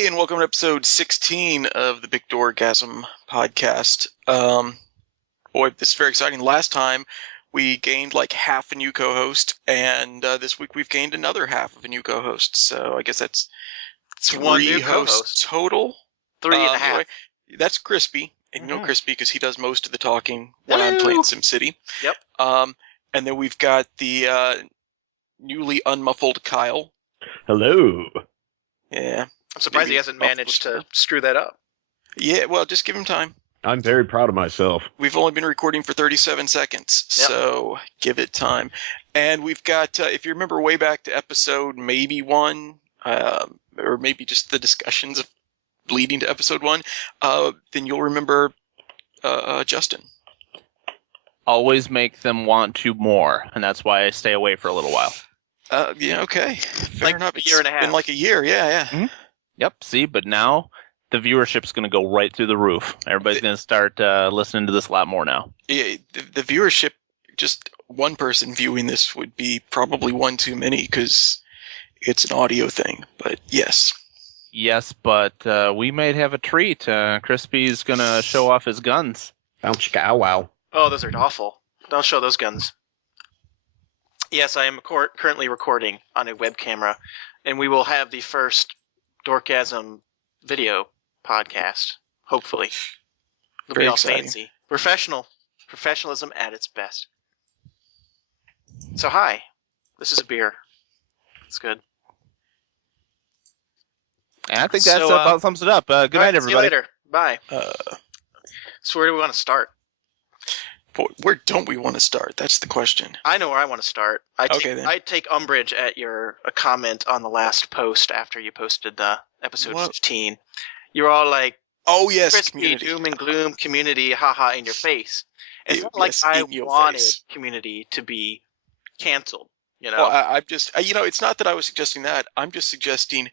Hey, and welcome to episode 16 of the Big Dorkgasm podcast. Boy, this is very exciting. Last time we gained like half a new co-host, and this week we've gained another half of a new co-host. So I guess that's One new three hosts co-host. total. Three and a half. Anyway, that's Crispy, and you know Mhm. Crispy because he does most of the talking when I'm Hello. playing SimCity. Yep. And then we've got the newly unmuffled Kyle. Hello. Yeah. I'm surprised he Maybe hasn't muffled managed to Kyle. screw that up. Yeah, well, just give him time. I'm very proud of myself. We've only been recording for 37 seconds, Yep. so give it time. And we've got, if you remember way back to episode maybe 1, or maybe just the discussions of leading to episode 1, then you'll remember Justin. Always make them want you more, and that's why I stay away for a little while. Yeah, okay. Fair Like enough. a year and a It's been half. like a year, yeah. Mhm. Yep, see, but now the viewership's going to go right through the roof. Everybody's going to start listening to this a lot more now. Yeah, the viewership, just one person viewing this would be probably one too many because it's an audio thing, but yes. Yes, but we might have a treat. Crispy's going to show off his guns. Ouch, ow, wow. Oh, those are awful. Don't show those guns. Yes, I am currently recording on a web camera, and we will have the first Dorkgasm video podcast, hopefully. It'll Very be all exciting. fancy. Professionalism at its best. So hi, this is a beer. It's good. And I think So, that's about sums it up. Good All night, right, everybody. See you later. Bye. Uh, So where do we want to start? Where don't we want to start? That's the question. I know where I want to start. Okay, then. I take umbrage at your comment on the last post after you posted episode What? 15. You're all like, Oh, yes, crispy, community. doom and gloom, community, haha, in your face. It's not like Yes, I in your wanted face. community to be canceled, you know? Well, I'm just, it's not that I was suggesting that. I'm just suggesting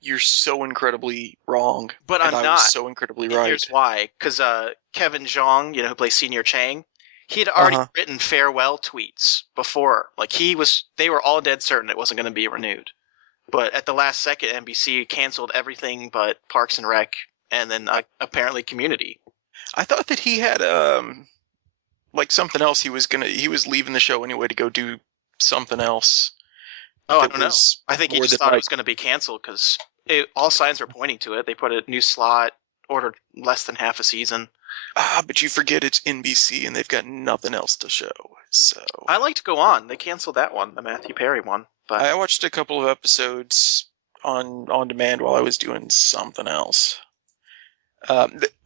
you're so incredibly wrong. But and I'm I not. was so incredibly And right. here's why. Because Kevin Zhang, who plays Senior Chang, he had already written farewell tweets before. Like, they were all dead certain it wasn't going to be renewed. But at the last second, NBC canceled everything but Parks and Rec, and then apparently Community. I thought that he had, like something else he was leaving the show anyway to go do something else. Oh, I that don't know. was I think he more just than, thought it like- was going to be canceled because all signs were pointing to it. They put a new slot, ordered less than half a season. But you forget it's NBC and they've got nothing else to show. So I like to go on. They canceled that one, the Matthew Perry one. But I watched a couple of episodes on demand while I was doing something else.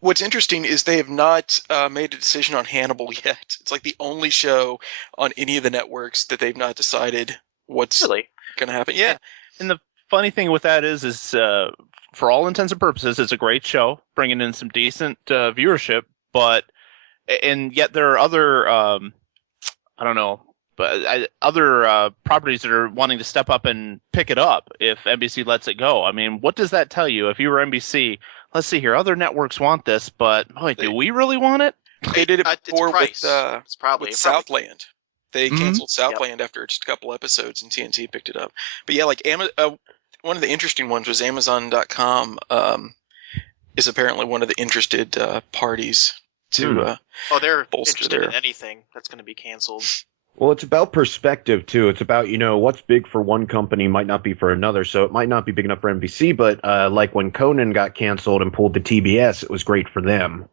What's interesting is they have not made a decision on Hannibal yet. It's like the only show on any of the networks that they've not decided what's really, going to happen. Yeah. And the funny thing with that is for all intents and purposes, it's a great show, bringing in some decent viewership. And yet there are other, I don't know, but other properties that are wanting to step up and pick it up if NBC lets it go. I mean, what does that tell you? If you were NBC, let's see here, other networks want this, but boy, do we really want it? They did it it's before price. It's probably with Southland. They Mhm. canceled Southland after just a couple episodes, and TNT picked it up. But yeah, like one of the interesting ones was Amazon.com is apparently one of the interested parties to they're bolster interested in their- anything that's going to be canceled. Well, it's about perspective, too. It's about, what's big for one company might not be for another. So it might not be big enough for NBC, but like when Conan got canceled and pulled to TBS, it was great for them.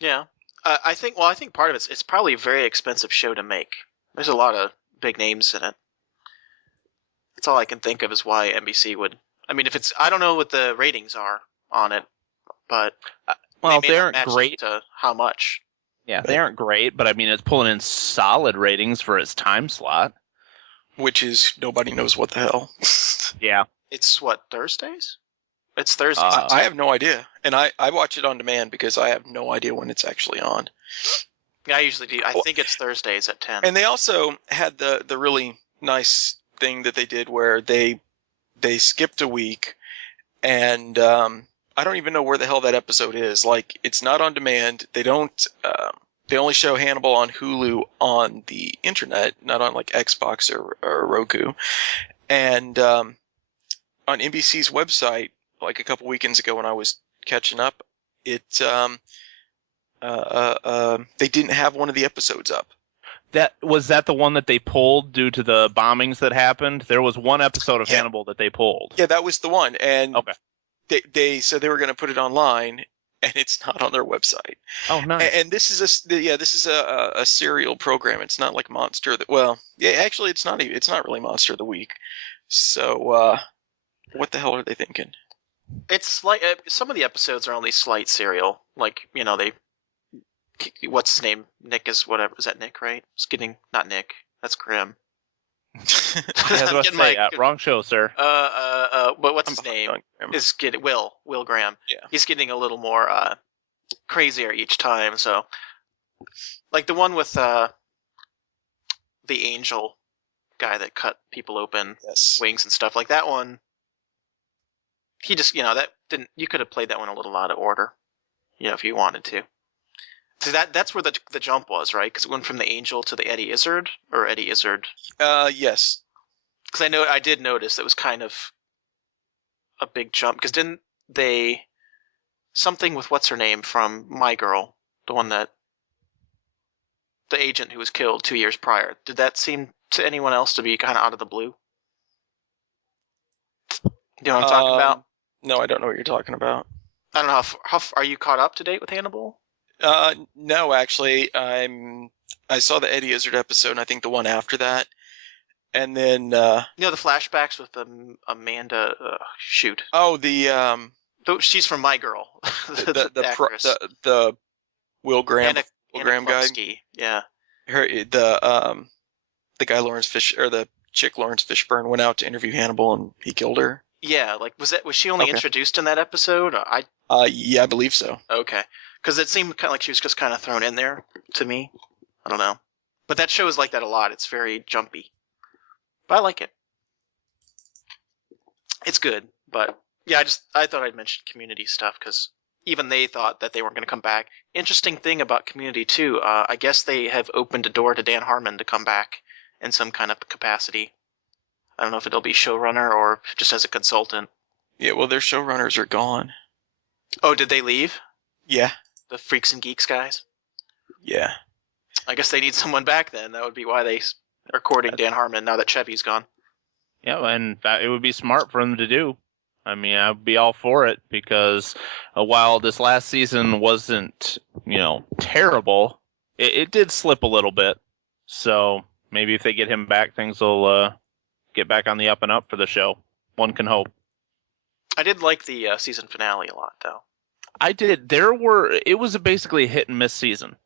Yeah, I think part of it's probably a very expensive show to make. There's a lot of big names in it. That's all I can think of is why NBC would. I mean, I don't know what the ratings are on it, but Well, they they may not aren't match great. up to how much. Yeah, they aren't great, but I mean, it's pulling in solid ratings for its time slot. which is nobody knows what the hell. Yeah. It's what, Thursdays? It's Thursdays. I have no idea, and I watch it on demand because I have no idea when it's actually on. Yeah, I usually do. I think it's Thursdays at 10. And they also had the really nice thing that they did where they skipped a week, and I don't even know where the hell that episode is. Like, it's not on demand. They don't. They only show Hannibal on Hulu on the internet, not on like Xbox or Roku. And on NBC's website, like a couple weekends ago when I was catching up, it they didn't have one of the episodes up. That the one that they pulled due to the bombings that happened? There was one episode of Hannibal that they pulled. Yeah, that was the one, and okay. They said they were going to put it online, and it's not on their website. Oh, nice. And this is a serial program. It's not like Monster. Well, yeah, actually, it's not really Monster of the Week. So, what the hell are they thinking? It's like some of the episodes are only slight serial. Like, what's his name? Nick is whatever. Is that Nick, right? It's getting not Nick. That's Grim. I was about to say, wrong show, sir. But what's his name? Is getting Will Graham. Yeah, he's getting a little more crazier each time. So, like the one with the angel guy that cut people open, wings and stuff like that one. He just, that didn't. You could have played that one a little out of order, if you wanted to. So that's where the jump was, right? Because it went from the angel to the Eddie Izzard, or Eddie Izzard. Yes. Because I did notice it was kind of a big jump. Because didn't they something with what's her name from My Girl, the one that the agent who was killed 2 years prior? Did that seem to anyone else to be kind of out of the blue? You know what I'm talking about? No, I don't know what you're talking about. I don't know how are you caught up to date with Hannibal? No, actually, I saw the Eddie Izzard episode, and I think the one after that, and then the flashbacks with Amanda. Shoot. Oh, the she's from My Girl. the Will Graham guy. Yeah. The guy Lawrence Fish or the chick Lawrence Fishburne went out to interview Hannibal, and he killed her. Yeah, like was she only introduced in that episode? Yeah, I believe so. Okay, because it seemed kind of like she was just kind of thrown in there to me. I don't know, but that show is like that a lot. It's very jumpy, but I like it. It's good, but yeah, I thought I'd mention Community stuff because even they thought that they weren't going to come back. Interesting thing about Community too, I guess they have opened a door to Dan Harmon to come back in some kind of capacity. I don't know if it'll be showrunner or just as a consultant. Yeah, well, their showrunners are gone. Oh, did they leave? Yeah. The Freaks and Geeks guys? Yeah. I guess they need someone back then. That would be why they are courting Dan Harmon now that Chevy's gone. Yeah, and it would be smart for them to do. I mean, I'd be all for it because while this last season wasn't, terrible, it did slip a little bit. So maybe if they get him back, things will get back on the up and up for the show. One can hope. I did like the season finale a lot, though. I did. It was basically a hit and miss season.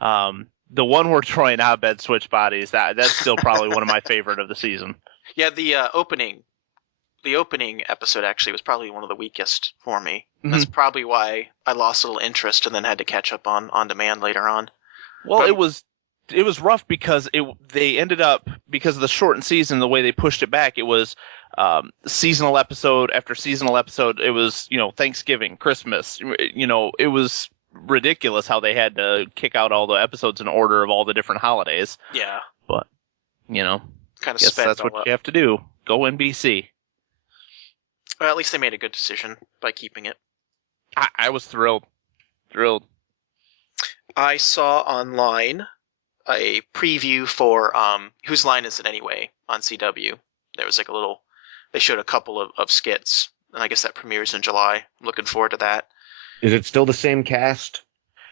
The one where Troy and Abed switch bodies, that's still probably one of my favorite of the season. Yeah, the opening episode actually was probably one of the weakest for me. Mm-hmm. That's probably why I lost a little interest and then had to catch up on demand later on. Well, it was rough because they ended up, because of the shortened season, the way they pushed it back, it was seasonal episode after seasonal episode. It was, Thanksgiving, Christmas, it was ridiculous how they had to kick out all the episodes in order of all the different holidays. Yeah. But, kind of guess that's what you have to do. Go NBC. Well, at least they made a good decision by keeping it. I was thrilled. I saw online a preview for Whose Line Is It Anyway on CW. There was like they showed a couple of skits, and I guess that premieres in July. I'm looking forward to that. Is it still the same cast?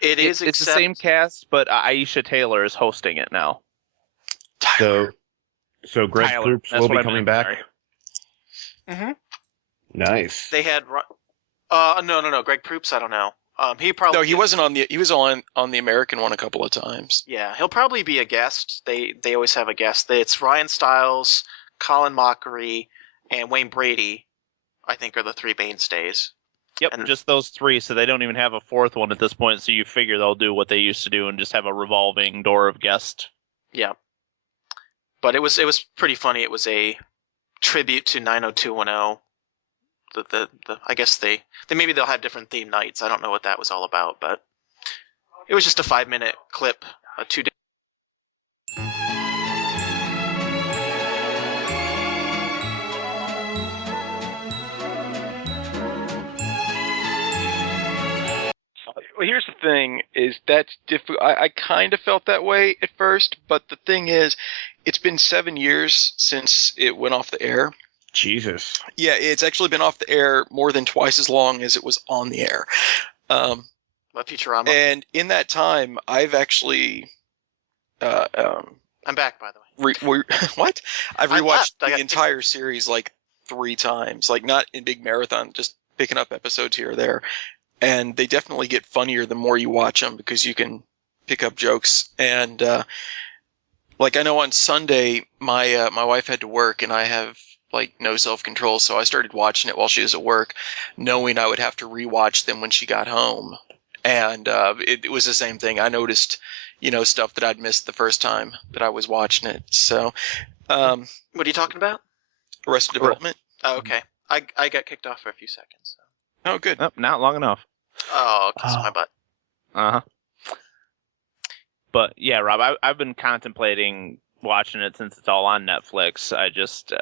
It's the same cast, but Aisha Taylor is hosting it now. So Greg Proops will be coming back? Mm-hmm. Nice. They had no Greg Proops, I don't know. He wasn't on he was on the American one a couple of times. Yeah, he'll probably be a guest. They always have a guest. It's Ryan Stiles, Colin Mockery, and Wayne Brady, I think, are the three mainstays. Yep, and just those three, so they don't even have a fourth one at this point, so you figure they'll do what they used to do and just have a revolving door of guests. Yeah. But it was pretty funny. It was a tribute to 90210. I guess they maybe they'll have different theme nights. I don't know what that was all about, but it was just a 5-minute clip, a 2-day. Well, here's the thing: is that's difficult. I kind of felt that way at first, but the thing is, it's been 7 years since it went off the air. Jesus. Yeah, it's actually been off the air more than twice as long as it was on the air. Futurama. And in that time, I've actually, I'm back, by the way. what? I've I rewatched left. I the got entire series like 3 times, like not in big marathon, just picking up episodes here or there. And they definitely get funnier the more you watch them because you can pick up jokes. And like I know on Sunday, my wife had to work, and I have like no self control, so I started watching it while she was at work, knowing I would have to rewatch them when she got home. And it was the same thing. I noticed, stuff that I'd missed the first time that I was watching it. So, What are you talking about? Arrested Development. Oh, okay. I got kicked off for a few seconds. So. Oh, good. Nope, not long enough. Oh, kiss my butt. Uh-huh. But yeah, Rob, I've been contemplating watching it since it's all on Netflix. I just,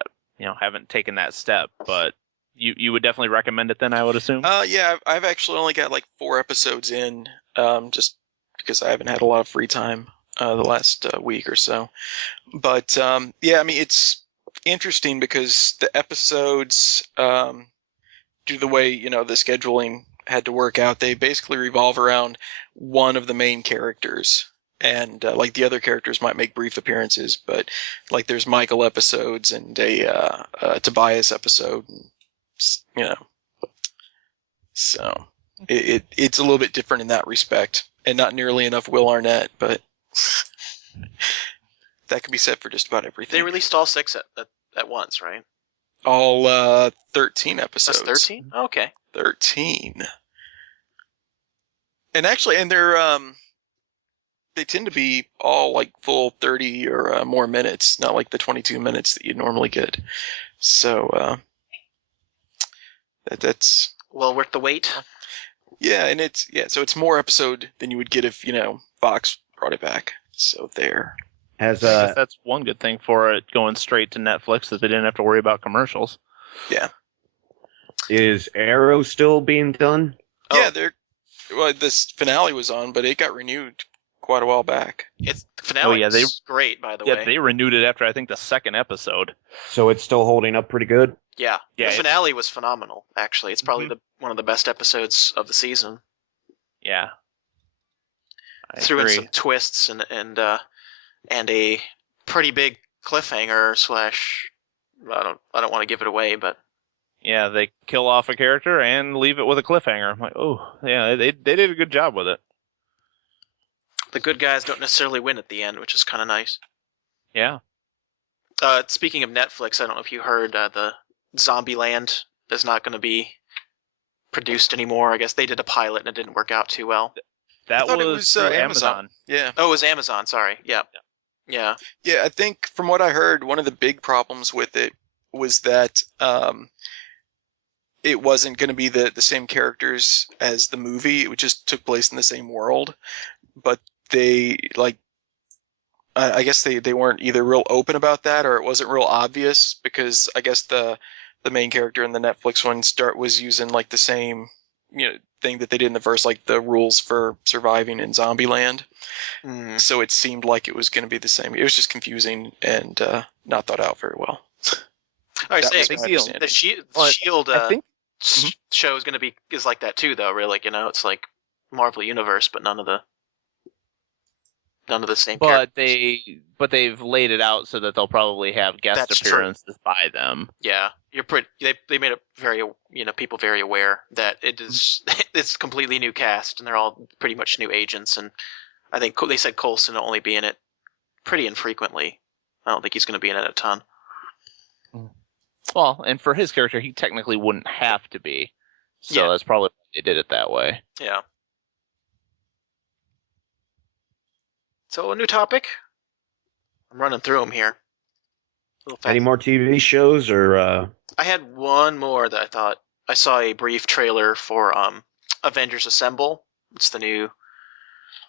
haven't taken that step. But you would definitely recommend it then, I would assume? Yeah, I've actually only got like 4 episodes in, just because I haven't had a lot of free time the last week or so. But yeah, I mean, it's interesting because the episodes, due to the way, the scheduling had to work out, they basically revolve around one of the main characters. And like the other characters might make brief appearances, but like there's Michael episodes and a Tobias episode, and, so it's a little bit different in that respect, and not nearly enough Will Arnett, but that could be said for just about everything. They released all 6 at once, right? All 13 episodes. That's 13? Oh, okay. 13. And actually, they tend to be all like full 30 or more minutes, not like the 22 minutes that you normally get. So that's well worth the wait. Yeah, and so it's more episode than you would get if Fox brought it back. So there. I guess that's one good thing for it going straight to Netflix, that they didn't have to worry about commercials. Yeah. Is Arrow still being done? Yeah, this finale was on, but it got renewed quite a while back. The finale is great, by the way. Yeah, they renewed it after I think the 2nd episode. So it's still holding up pretty good? Yeah. The finale was phenomenal, actually. It's probably one of the best episodes of the season. Yeah. Threw in some twists and a pretty big cliffhanger / I don't want to give it away, but yeah, they kill off a character and leave it with a cliffhanger. I'm like, oh, yeah, they did a good job with it. The good guys don't necessarily win at the end, which is kind of nice. Yeah. Speaking of Netflix, I don't know if you heard the Zombieland is not going to be produced anymore. I guess they did a pilot and it didn't work out too well. That was Amazon. Yeah. Oh, it was Amazon. Sorry. Yeah. Yeah. Yeah, I think from what I heard, one of the big problems with it was that it wasn't going to be the same characters as the movie. It just took place in the same world. But they, I guess they weren't either real open about that, or it wasn't real obvious, because I guess the main character in the Netflix one was using like the same thing that they did in the first, like the rules for surviving in Zombieland. So it seemed like it was going to be the same. It was just confusing and not thought out very well. I say the Shield show is like that too, though. Really, it's like Marvel Universe, but none of the same characters. But they've laid it out so that they'll probably have guest appearances by them. Yeah, they made it very people very aware that it is it's completely new cast, and they're all pretty much new agents. And I think they said Coulson will only be in it pretty infrequently. I don't think he's going to be in it a ton. Well, and for his character, he technically wouldn't have to be. So that's probably why they did it that way. Yeah. So a new topic. I'm running through them here. Any more TV shows or? I had one more that I thought I saw a brief trailer for Avengers Assemble. It's the new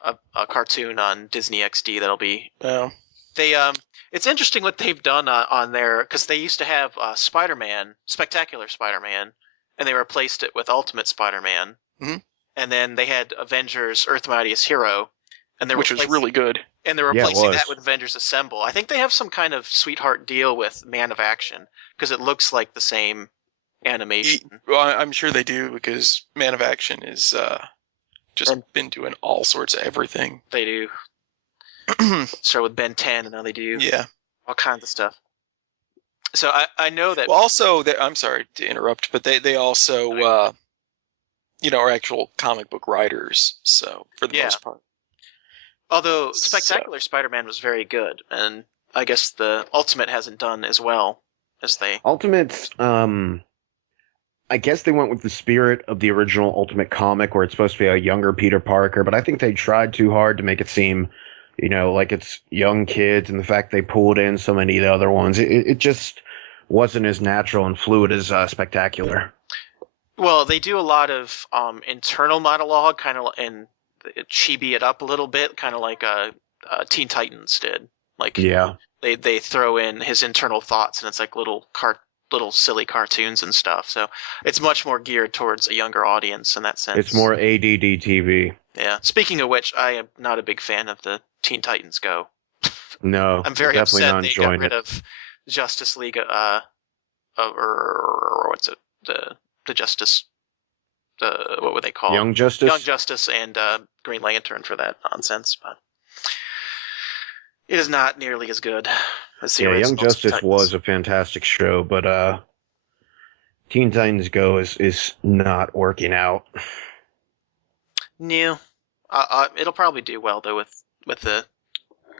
a cartoon on Disney XD that'll be. Oh. It's interesting what they've done on there, because they used to have Spider-Man, Spectacular Spider-Man, and they replaced it with Ultimate Spider-Man. Mm-hmm. and then they had Avengers: Earth Mightiest Hero, and which was really good. And they're Yeah, it replacing was. that with Avengers Assemble. I think they have some kind of sweetheart deal with Man of Action because it looks like the same animation. Well, I'm sure they do because Man of Action is just been doing all sorts of everything. They do. Start with Ben 10, and now they do all kinds of stuff. So I know that. Well, also, I'm sorry to interrupt, but they also are actual comic book writers. So for the most part. Although Spectacular Spider-Man was very good, and I guess the Ultimate hasn't done as well as they. Ultimates, I guess they went with the spirit of the original Ultimate comic, where it's supposed to be a younger Peter Parker, but I think they tried too hard to make it seem, like it's young kids, and the fact they pulled in so many of the other ones, it just wasn't as natural and fluid as Spectacular. Well, they do a lot of internal monologue, kind of, and chibi it up a little bit, kind of like Teen Titans did. Like, they throw in his internal thoughts, and it's like little silly cartoons and stuff. So it's much more geared towards a younger audience in that sense. It's more ADD TV. Yeah. Speaking of which, I am not a big fan of the Teen Titans Go. No, I'm very definitely upset not they enjoying got rid it. of Justice League. Or what's it? The Justice. What were they called? Young Justice. Young Justice and Green Lantern for that nonsense, but it is not nearly as good as the original. Young Justice Titans. was a fantastic show, but Teen Titans Go is not working out. No, it'll probably do well though with the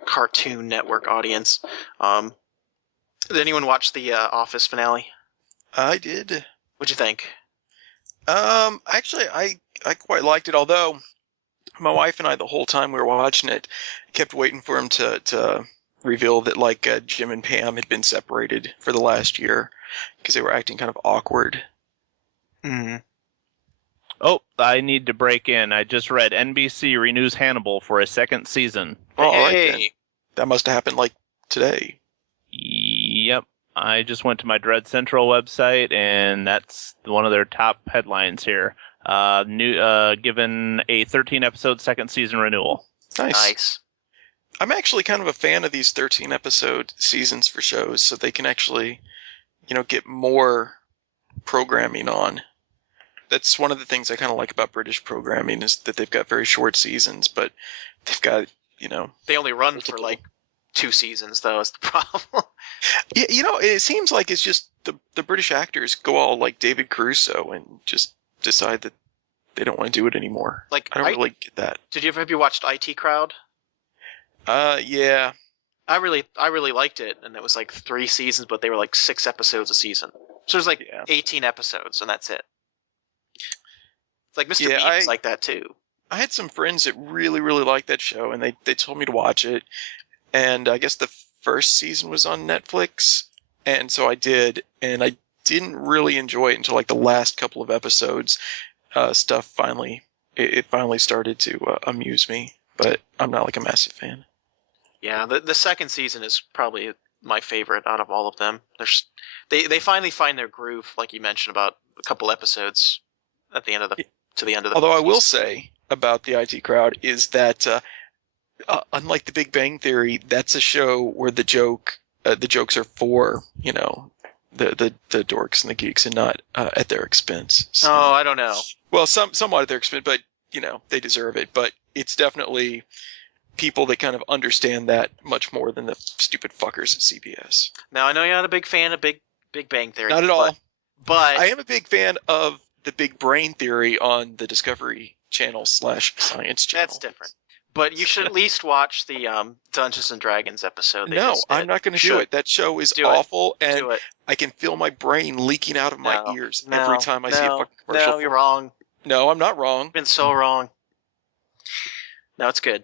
Cartoon Network audience. Did anyone watch the Office finale? I did. What'd you think? Actually, I quite liked it. Although my wife and I, the whole time we were watching it, kept waiting for him to reveal that Jim and Pam had been separated for the last year because they were acting kind of awkward. Mm. Oh, I need to break in. I just read NBC renews Hannibal for a second season. Oh, all right then. That must have happened today. Yep. I just went to my Dread Central website, and that's one of their top headlines here. Given a 13-episode second season renewal. Nice. I'm actually kind of a fan of these 13-episode seasons for shows, so they can actually, get more programming on. That's one of the things I kind of like about British programming is that they've got very short seasons, but they've got, They only run for 2 seasons, though, is the problem. Yeah, it seems like it's just the British actors go all like David Caruso and just decide that they don't want to do it anymore. I don't really get that. Have you watched IT Crowd? Yeah. I really liked it, and it was 3 seasons, but they were 6 episodes a season. So there's 18 episodes, and that's it. It's like Mr. Bean's like that too. I had some friends that really, really liked that show, and they told me to watch it. And I guess the first season was on Netflix, and so I did, and I didn't really enjoy it until the last couple of episodes. Stuff finally started to amuse me, but I'm not a massive fan. Yeah, the second season is probably my favorite out of all of them. They finally find their groove, like you mentioned about a couple episodes at the end of the Although I will say about the IT Crowd is that unlike The Big Bang Theory, that's a show where the jokes are for the dorks and the geeks and not at their expense. So, oh, I don't know. Well, somewhat at their expense, but they deserve it. But it's definitely people that kind of understand that much more than the stupid fuckers at CBS. Now I know you're not a big fan of Big Bang Theory. Not at all. But I am a big fan of the Big Brain Theory on the Discovery Channel / Science Channel. That's different. But you should at least watch the Dungeons and Dragons episode. No, I'm not going to do it. That show is awful, and I can feel my brain leaking out of my ears every time I see a fucking commercial. No, you're wrong. No, I'm not wrong. You've been so wrong. No, it's good.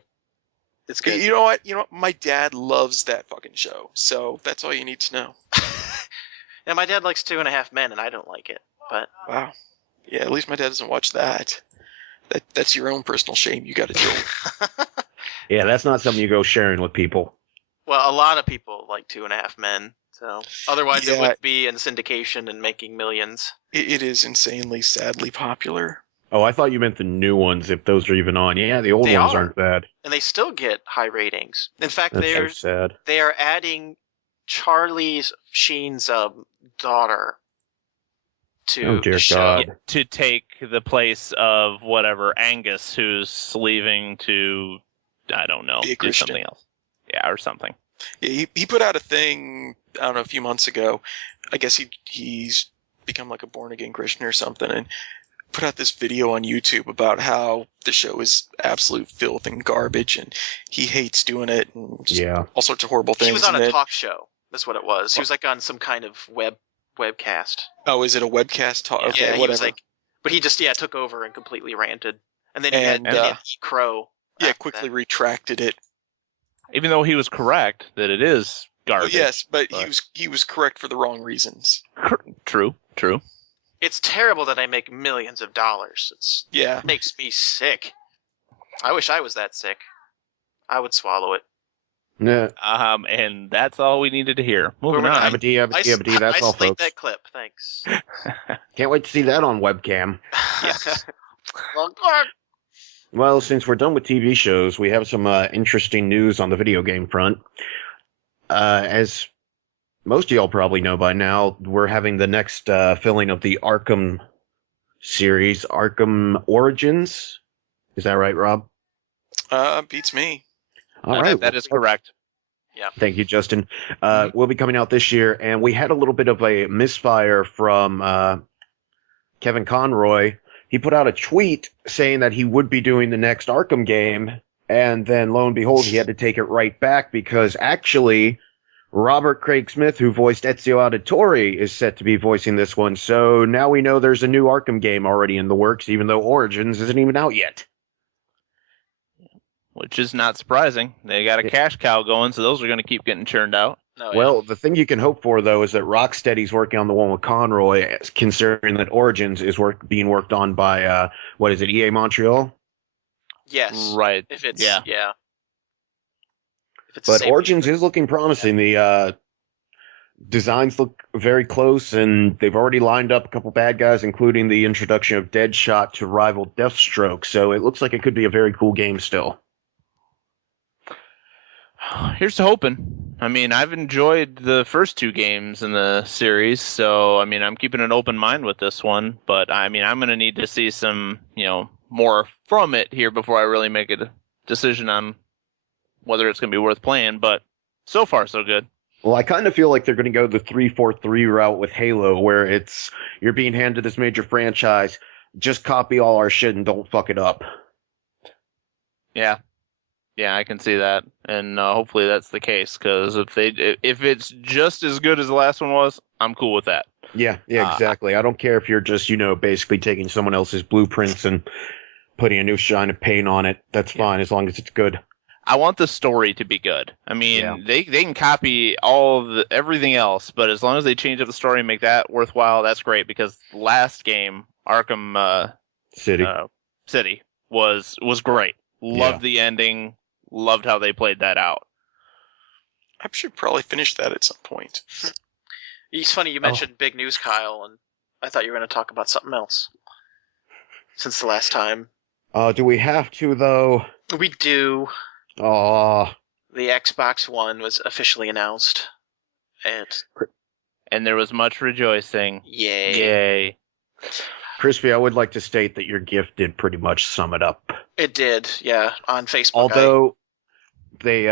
It's good. You know what? My dad loves that fucking show, so that's all you need to know. Yeah, my dad likes 2.5 Men, and I don't like it. But wow. Yeah, at least my dad doesn't watch that. That's your own personal shame you got to deal with. Yeah, that's not something you go sharing with people. Well, a lot of people like 2.5 Men, so otherwise it would be in syndication and making millions. It is insanely, sadly popular. Oh, I thought you meant the new ones, if those are even on. Yeah, the old They ones are. aren't bad. And they still get high ratings. In fact, That's so sad. they are adding Charlie Sheen's daughter Oh, to the dear show. God. To take the place of whatever Angus, who's leaving to, I don't know, Be a do Christian. something else. Yeah, or something. Yeah, he put out a thing, I don't know, a few months ago. I guess he's become like a born again Christian or something, and put out this video on YouTube about how the show is absolute filth and garbage, and he hates doing it, and just Yeah. all sorts of horrible things. He was on and a then, talk show. That's what it was. He was like on some kind of webcast. oh, is it a webcast talk? Yeah, Okay, he whatever. was like, but he just took over and completely ranted, and then And, he had Eat Crow. yeah, after quickly that. retracted it. Even though he was correct that it is Oh garbage. yes, but he was correct for the wrong reasons. True. It's terrible that I make millions of dollars. Yeah. It makes me sick. I wish I was that sick. I would swallow it. Yeah. And that's all we needed to hear. Moving We're on. not- Abadee, that's all, isolate folks. that clip. Thanks. Can't wait to see that on webcam. Yes. Well, since we're done with TV shows, we have some interesting news on the video game front. As most of y'all probably know by now, we're having the next filling of the Arkham series, Arkham Origins. Is that right, Rob? Beats me. All right. That is correct. Yeah. Thank you, Justin. Will be coming out this year, and we had a little bit of a misfire from Kevin Conroy. He put out a tweet saying that he would be doing the next Arkham game, and then lo and behold, he had to take it right back because actually Robert Craig Smith, who voiced Ezio Auditore, is set to be voicing this one. So now we know there's a new Arkham game already in the works, even though Origins isn't even out yet. Which is not surprising. They got a cash cow going, so those are going to keep getting churned out. Oh, Well, the thing you can hope for, though, is that Rocksteady's working on the one with Conroy, considering that Origins is being worked on by, what is it, EA Montreal? yes. Right. If it's Yeah. If it's But the same Origins people. is looking promising. The designs look very close, and they've already lined up a couple bad guys, including the introduction of Deadshot to rival Deathstroke. So it looks like it could be a very cool game still. Here's to hoping. I mean, I've enjoyed the first two games in the series, so I mean, I'm keeping an open mind with this one. But I mean, I'm going to need to see some, more from it here before I really make a decision on whether it's going to be worth playing. But so far, so good. Well, I kind of feel like they're going to go the 3-4-3 route with Halo, where you're being handed this major franchise, just copy all our shit and don't fuck it up. Yeah, I can see that, and hopefully that's the case. Because if it's just as good as the last one was, I'm cool with that. Yeah, exactly. I don't care if you're just, basically taking someone else's blueprints and putting a new shine of paint on it. That's fine, as long as it's good. I want the story to be good. I mean, Yeah. they can copy everything else, but as long as they change up the story and make that worthwhile, that's great. Because last game, Arkham City was great. Loved the ending. Loved how they played that out. I should probably finish that at some point. It's funny you mentioned big news, Kyle, and I thought you were going to talk about something else. Since the last time. Do we have to, though? We do. Aw. The Xbox One was officially announced. And there was much rejoicing. Yay. Crispy, I would like to state that your gift did pretty much sum it up. It did, yeah, on Facebook. Although they,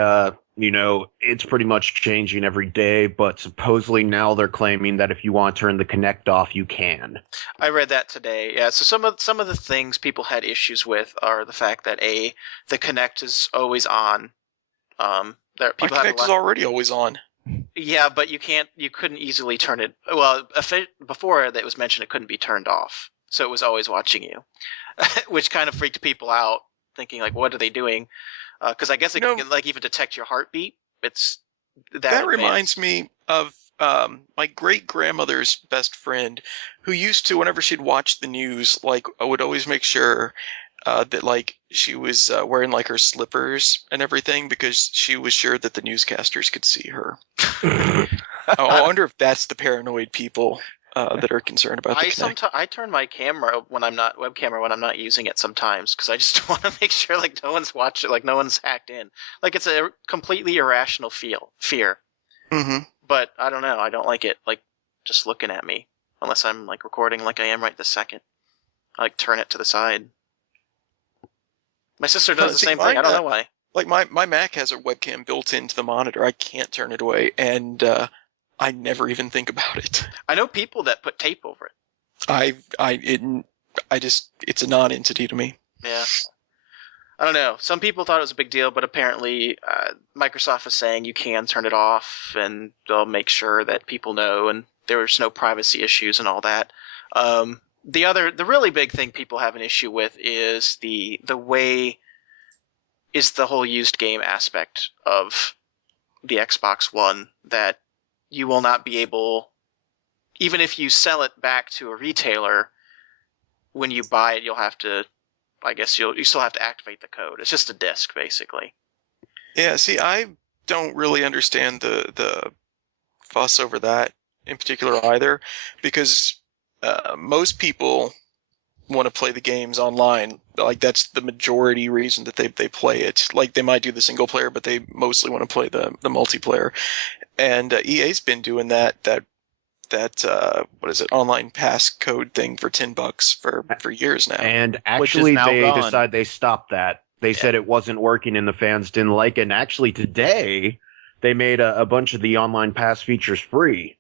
it's pretty much changing every day, but supposedly now they're claiming that if you want to turn the Kinect off, you can. I read that today. Yeah, so some of the things people had issues with are the fact that the Kinect is always on. My Kinect is already always on. Yeah, but you couldn't easily turn it. Well, before it was mentioned it couldn't be turned off, so it was always watching you, which kind of freaked people out, thinking like, what are they doing? Because I guess it can even detect your heartpiat. It's that reminds me of my great grandmother's best friend, who used to, whenever she'd watch the news, I would always make sure that she was wearing her slippers and everything, because she was sure that the newscasters could see her. I wonder if that's the paranoid people. that are concerned about the Kinect. I turn my camera when I'm not webcam when I'm not using it sometimes because I just want to make sure like no one's watching, like no one's hacked in. Like it's a completely irrational fear. Mm-hmm. But I don't know. I don't like it like just looking at me unless I'm like recording like I am right this second. I like turn it to the side. My sister does the See, same thing. I don't know why. Like my Mac has a webcam built into the monitor. I can't turn it away, and I never even think about it. I know people that put tape over it. It's a non-entity to me. Yeah. I don't know. Some people thought it was a big deal, but apparently Microsoft is saying you can turn it off, and they'll make sure that people know, and there's no privacy issues and all that. The really big thing people have an issue with is the whole used game aspect of the Xbox One, that you will not be able, even if you sell it back to a retailer, when you buy it, you'll have to, I guess you still have to activate the code. It's just a disc, basically. Yeah, see, I don't really understand the fuss over that in particular either, because most people want to play the games online. Like that's the majority reason that they play it. Like they might do the single player, but they mostly want to play the multiplayer. And EA's been doing that what is it, online pass code thing for $10 for years now. And actually, they gone. decided they stopped that. They said it wasn't working and the fans didn't like it. And actually, today, they made a bunch of the online pass features free.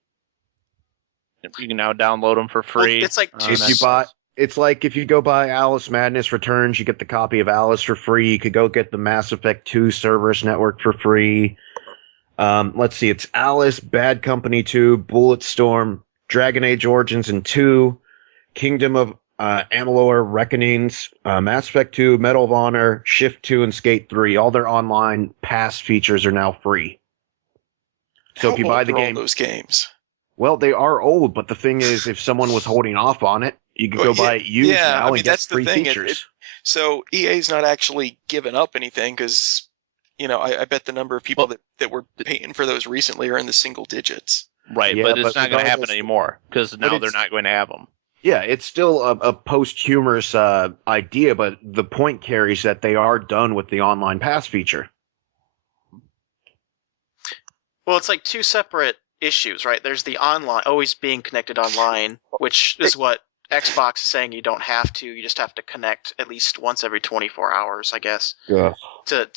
You can now download them for free. Well, it's like If you buy, it's like if you go buy Alice Madness Returns, you get the copy of Alice for free. You could go get the Mass Effect 2 Cerberus Network for free. Let's see, it's Alice, Bad Company 2, Bulletstorm, Dragon Age Origins and 2, Kingdom of Amalur Reckonings, Mass Effect 2, Medal of Honor, Shift 2, and Skate 3. All their online pass features are now free. So How if you old buy the are all game, those games? well, they are old, but the thing is, if someone was holding off on it, you could go buy it used now and get that's free the thing. features. So EA's not actually giving up anything because, I bet the number of people that were paying for those recently are in the single digits. Right, Yeah, but it's but not going to happen regardless- anymore because now they're not going to have them. Yeah, it's still a posthumous idea, but the point carries that they are done with the online pass feature. Well, it's like two separate issues, right? There's the online, always being connected online, which is what Xbox is saying you don't have to. You just have to connect at least once every 24 hours, I guess, Yeah. to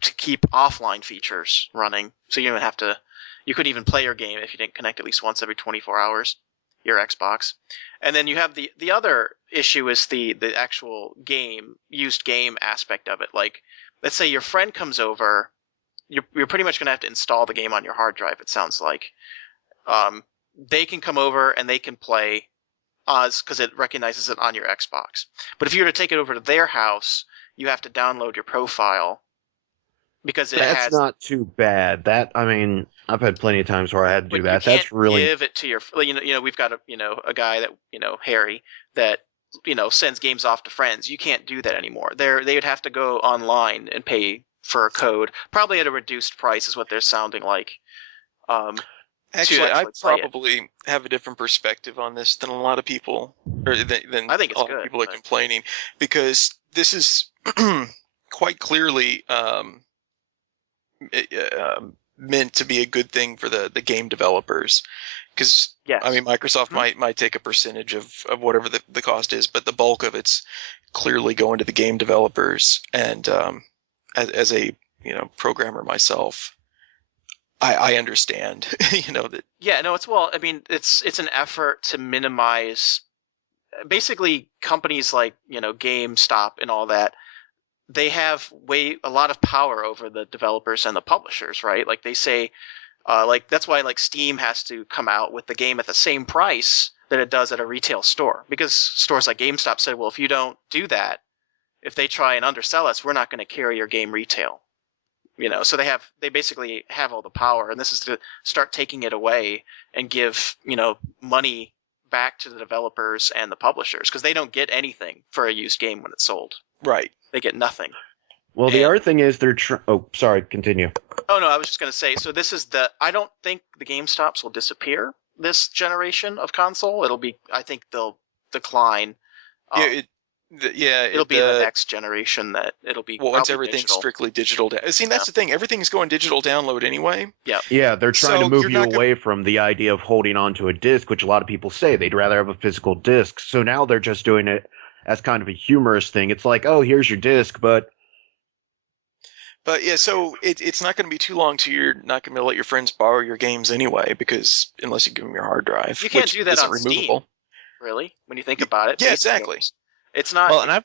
keep offline features running. So you don't have to. You couldn't even play your game if you didn't connect at least once every 24 hours. Your Xbox. And then you have the other issue is the actual used game aspect of it. Like, let's say your friend comes over, you're pretty much going to have to install the game on your hard drive, it sounds like. They can come over and they can play Oz because it recognizes it on your Xbox. But if you were to take it over to their house, you have to download your profile because That's not too bad. I've had plenty of times where I had to do that. That's really give it to your, we've got a guy that, Harry, that, sends games off to friends. You can't do that anymore. They would have to go online and pay for a code, probably at a reduced price is what they're sounding like. Actually, I probably have a different perspective on this than a lot of people, or than I think it's all the people are complaining, because this is quite clearly meant to be a good thing for the game developers, because Microsoft might take a percentage of whatever the cost is, but the bulk of it's clearly going to the game developers. And as a programmer myself, I understand that. Yeah, no, it's an effort to minimize. Basically, companies like GameStop and all that, they have a lot of power over the developers and the publishers, right? Like they say, that's why Steam has to come out with the game at the same price that it does at a retail store, because stores like GameStop said, well, if you don't do that, if they try and undersell us, we're not going to carry your game retail. So they basically have all the power, and this is to start taking it away and give money back to the developers and the publishers, because they don't get anything for a used game when it's sold. Right. They get nothing. Well, the other thing is oh, sorry, continue. Oh, no, I was just going to say, so this is I don't think the GameStops will disappear, this generation of console. I think they'll decline. Yeah, it'll be the next generation that it'll be once everything's digital. strictly digital. See, that's the thing. Everything's going digital download anyway. Yeah, they're trying to So move you're you not gonna- away from the idea of holding onto a disc, which a lot of people say they'd rather have a physical disc. So now they're just doing it as kind of a humorous thing. It's like, oh, here's your disc, but yeah, so it's not going to be too long till you're not going to let your friends borrow your games anyway, because unless you give them your hard drive, You can't which do that isn't on removable. Steam, really, when you think about it. Yeah, exactly. It's not. Well, and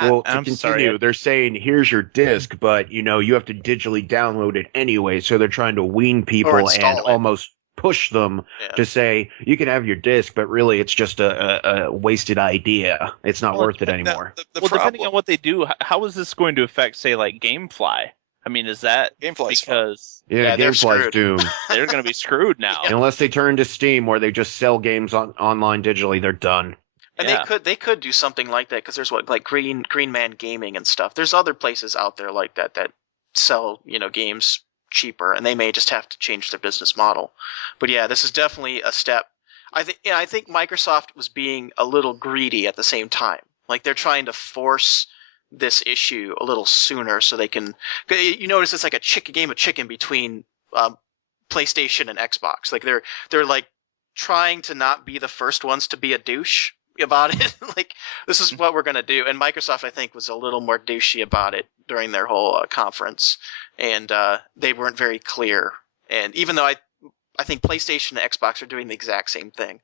well, to I'm continue, sorry. they're saying here's your disc, but you have to digitally download it anyway. So they're trying to wean people install and it. almost push them to say you can have your disc, but really it's just a wasted idea. It's not worth it anymore. Depending on what they do, how is this going to affect, say, like GameFly? I mean, is that GameFly's because Yeah, they're GameFly's screwed. doomed. they're going to be screwed now? Unless they turn to Steam where they just sell games online digitally, they're done. And they could do something like that, because there's like Green Man Gaming and stuff. There's other places out there like that sell games cheaper, and they may just have to change their business model. But yeah, this is definitely a step. I think Microsoft was being a little greedy at the same time. Like they're trying to force this issue a little sooner so they can. You notice it's like a game of chicken between PlayStation and Xbox. Like they're like trying to not be the first ones to be a douche about it. Like, this is what we're going to do. And Microsoft, I think, was a little more douchey about it during their whole conference. And they weren't very clear. And even though I think PlayStation and Xbox are doing the exact same thing,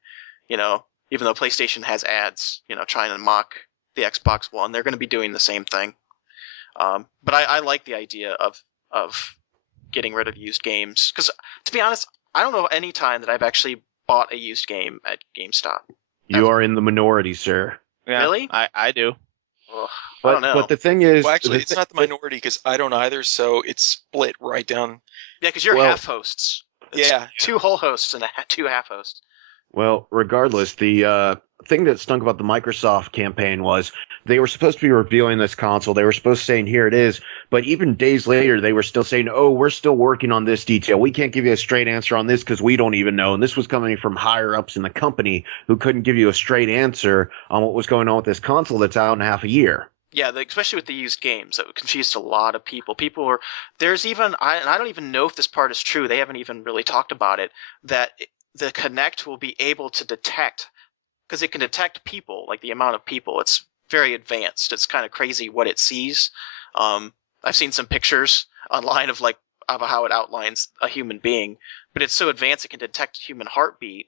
even though PlayStation has ads, trying to mock the Xbox One, they're going to be doing the same thing. But I like the idea of getting rid of used games. Because, to be honest, I don't know any time that I've actually bought a used game at GameStop. You are in the minority, sir. Yeah, Really? I do. Ugh, But, I don't know. But the thing is, Well, actually, it's not the minority because I don't either. So it's split right down. Yeah, because you're half hosts. It's Yeah. 2 whole hosts and 2 half hosts. Well, regardless, the thing that stunk about the Microsoft campaign was they were supposed to be revealing this console. They were supposed to say, here it is. But even days later, they were still saying, oh, we're still working on this detail. We can't give you a straight answer on this because we don't even know. And this was coming from higher ups in the company who couldn't give you a straight answer on what was going on with this console that's out in half a year. Yeah, especially with the used games, that confused a lot of people. There's even, and I don't even know if this part is true. They haven't even really talked about it, that the Kinect will be able to detect, because it can detect people, like the amount of people. It's very advanced. It's kind of crazy what it sees. I've seen some pictures online of how it outlines a human being, but it's so advanced it can detect human heartbeat.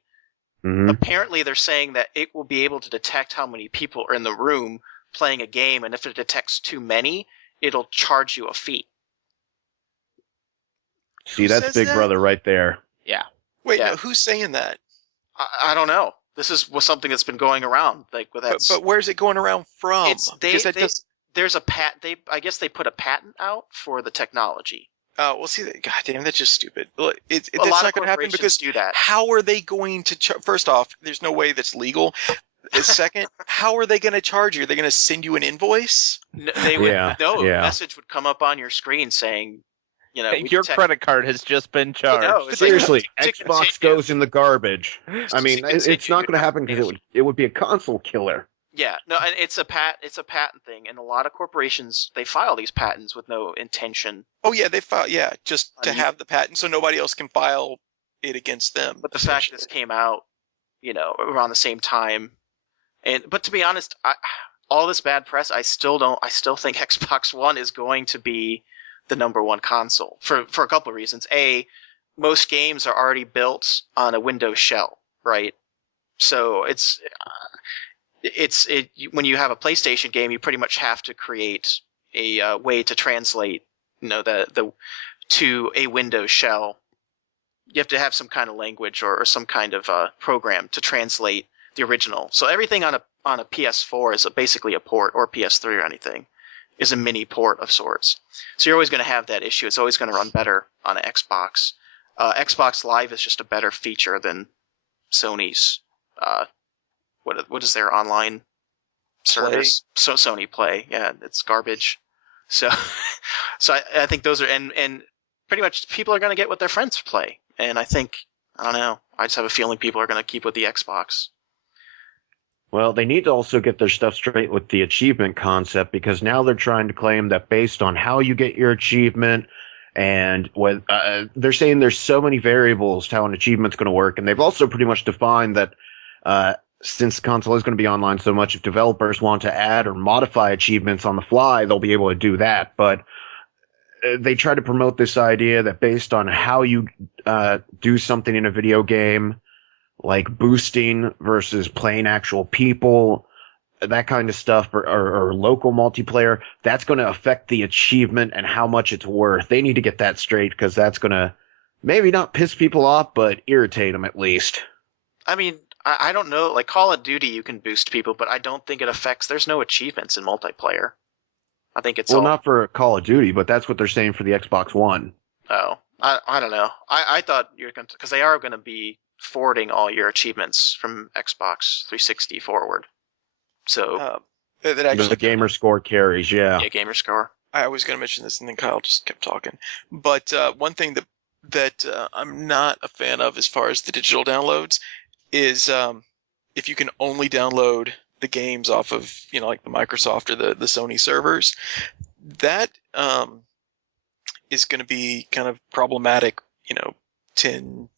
Mm-hmm. Apparently, they're saying that it will be able to detect how many people are in the room playing a game, and if it detects too many, it'll charge you a fee. See, that's Big Brother right there. Yeah. Wait, no, who's saying that? I don't know. This was something that's been going around, like with that. But where's it going around from? There's a I guess they put a patent out for the technology. Oh, well, see, God damn, that's just stupid. That's A lot not of going to happen because do that. How are they going to? First off, there's no way that's legal. Second, how are they going to charge you? Are they going to send you an invoice? No, they would. A message would come up on your screen saying, your credit card has just been charged. Seriously, Xbox goes in the garbage. I mean, it's not going to happen because it would be a console killer. Yeah, no, and it's a patent thing, and a lot of corporations, they file these patents with no intention. Oh yeah, they file just to have the patent so nobody else can file it against them. But the fact this came out, around the same time, but to be honest, all this bad press, I still think Xbox One is going to be the number one console for a couple of reasons. A, most games are already built on a Windows shell, right? So when you have a PlayStation game, you pretty much have to create a way to translate, the to a Windows shell. You have to have some kind of language or some kind of program to translate the original. So everything on a PS4 is basically a port, or PS3 or anything is a mini port of sorts. So you're always going to have that issue. It's always going to run better on an Xbox. Xbox Live is just a better feature than Sony's. What is their online service? So Sony Play, yeah, it's garbage. So I think those are and pretty much people are going to get what their friends play, and I don't know. I just have a feeling people are going to keep with the Xbox. Well, they need to also get their stuff straight with the achievement concept, because now they're trying to claim that based on how you get your achievement and what they're saying there's so many variables to how an achievement's going to work. And they've also pretty much defined that since the console is going to be online so much, if developers want to add or modify achievements on the fly, they'll be able to do that. But they try to promote this idea that based on how you do something in a video game, like boosting versus playing actual people, that kind of stuff, or local multiplayer, that's going to affect the achievement and how much it's worth. They need to get that straight, because that's going to maybe not piss people off, but irritate them at least. I mean, I don't know. Like Call of Duty, you can boost people, but I don't think it affects. There's no achievements in multiplayer. I think it's well, all. Not for Call of Duty, but that's what they're saying for the Xbox One. Oh, I don't know. I thought you're going to, because they are going to be forwarding all your achievements from Xbox 360 forward. So that actually the gamer score carries, yeah. yeah, gamer score. I was going to mention this, and then Kyle just kept talking. But one thing that I'm not a fan of as far as the digital downloads is if you can only download the games off of, like the Microsoft or the Sony servers, that is going to be kind of problematic, 10,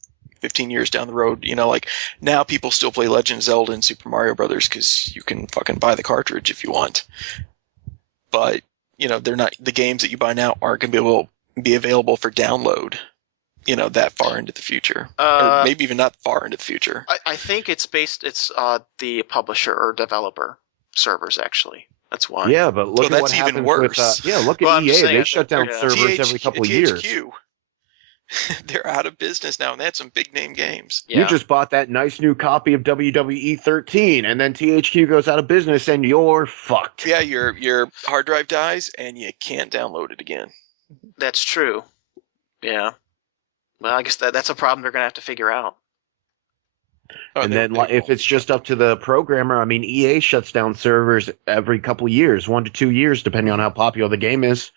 15 years down the road. Like now people still play Legend of Zelda and Super Mario Brothers because you can fucking buy the cartridge if you want. But, they're not, the games that you buy now aren't going to be available for download, that far into the future. Or maybe even not far into the future. I think it's the publisher or developer servers, actually. That's why. Yeah, but look at what even happens worse. with look at Well, I'm just EA. saying, They shut down servers every couple of years. THQ. They're out of business now, and they had some big name games. Yeah. You just bought that nice new copy of WWE 13, and then THQ goes out of business, and you're fucked. Yeah, your hard drive dies, and you can't download it again. That's true. Yeah. Well, I guess that's a problem they're going to have to figure out. And then if it's just up to the programmer, I mean, EA shuts down servers every couple of years, 1 to 2 years, depending on how popular the game is.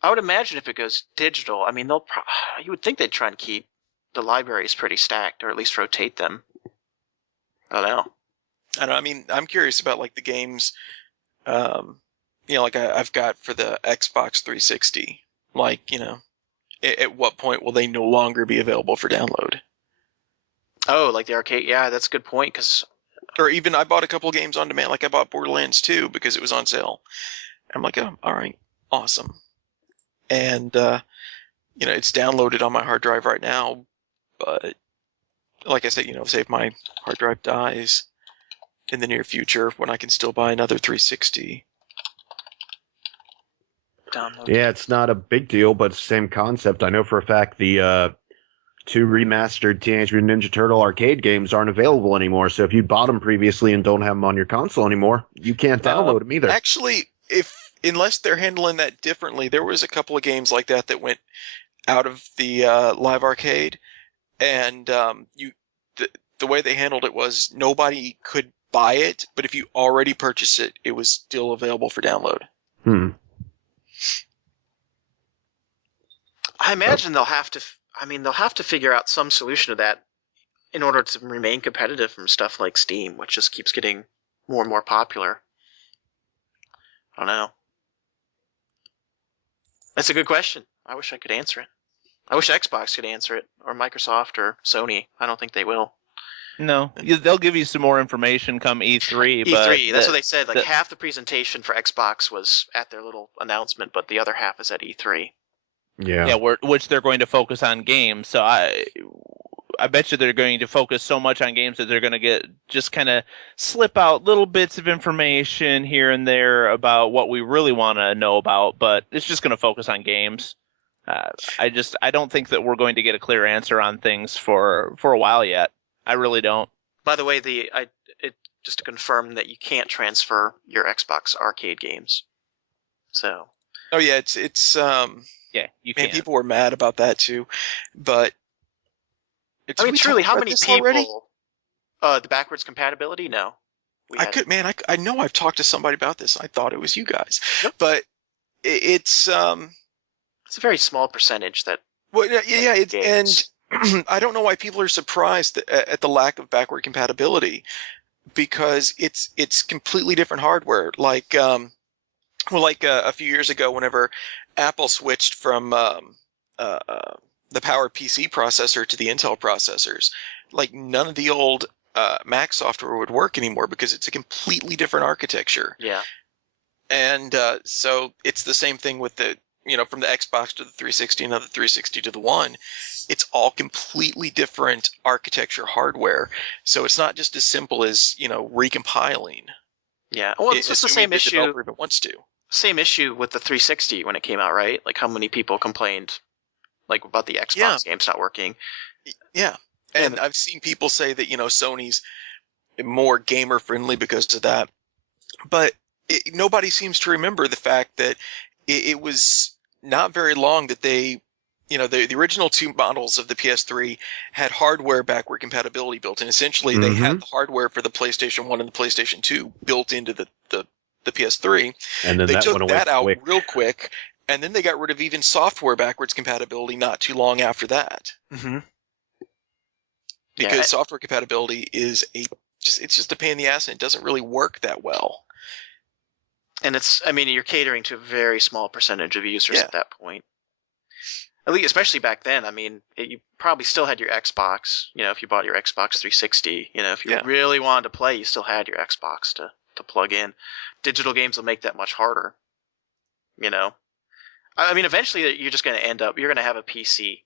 I would imagine if it goes digital, I mean, you would think they'd try and keep the libraries pretty stacked, or at least rotate them. I don't know. I mean, I'm curious about like the games, like I've got for the Xbox 360. Like, at what point will they no longer be available for download? Oh, like the arcade? Yeah, that's a good point. Or even I bought a couple games on demand. Like I bought Borderlands 2 because it was on sale. I'm like, oh, all right, awesome. And it's downloaded on my hard drive right now. But like I said, say if my hard drive dies in the near future, when I can still buy another 360. Download. Yeah, it's not a big deal, but it's the same concept. I know for a fact the 2 remastered Teenage Mutant Ninja Turtle arcade games aren't available anymore. So if you bought them previously and don't have them on your console anymore, you can't download them either. Actually, unless they're handling that differently, there was a couple of games like that went out of the live arcade, and the way they handled it was nobody could buy it, but if you already purchased it, it was still available for download. I imagine they'll have to figure out some solution to that in order to remain competitive from stuff like Steam, which just keeps getting more and more popular. I don't know. That's a good question. I wish I could answer it. I wish Xbox could answer it, or Microsoft, or Sony. I don't think they will. No, they'll give you some more information come E3. E3, that's what they said. Like half the presentation for Xbox was at their little announcement, but the other half is at E3. Yeah, which they're going to focus on games. So I bet you they're going to focus so much on games that they're going to get just kind of slip out little bits of information here and there about what we really want to know about, but it's just going to focus on games. I don't think that we're going to get a clear answer on things for a while yet. I really don't. By the way, just to confirm that you can't transfer your Xbox arcade games. So. Oh yeah, it's yeah, you man, can. people were mad about that too, but I mean, truly, how many people? The backwards compatibility? No. I know I've talked to somebody about this. I thought it was you guys, Nope. But it's a very small percentage that. Well, yeah, and I don't know why people are surprised at the lack of backward compatibility, because it's completely different hardware. A few years ago, whenever Apple switched from the Power PC processor to the Intel processors, like none of the old Mac software would work anymore because it's a completely different architecture. Yeah. And so it's the same thing with from the Xbox to the 360 and the 360 to the One. It's all completely different architecture hardware. So it's not just as simple as, recompiling. Yeah. Well, this was the assuming same the issue. developer even wants to. Same issue with the 360 when it came out, right? Like how many people complained, like about the Xbox Yeah. games not working. Yeah. And I've seen people say that, Sony's more gamer friendly because of that. But nobody seems to remember the fact that it was not very long that they, the original two models of the PS3 had hardware backward compatibility built in. Essentially, they had the hardware for the PlayStation 1 and the PlayStation 2 built into the PS3. And then They that took went away that out quick. real quick, and then they got rid of even software backwards compatibility not too long after that. Mm-hmm. Because software compatibility is it's just a pain in the ass, and it doesn't really work that well. And you're catering to a very small percentage of users at that point. At least, especially back then, you probably still had your Xbox, if you bought your Xbox 360, if you really wanted to play, you still had your Xbox to plug in. Digital games will make that much harder, eventually you're just going to you're going to have a PC.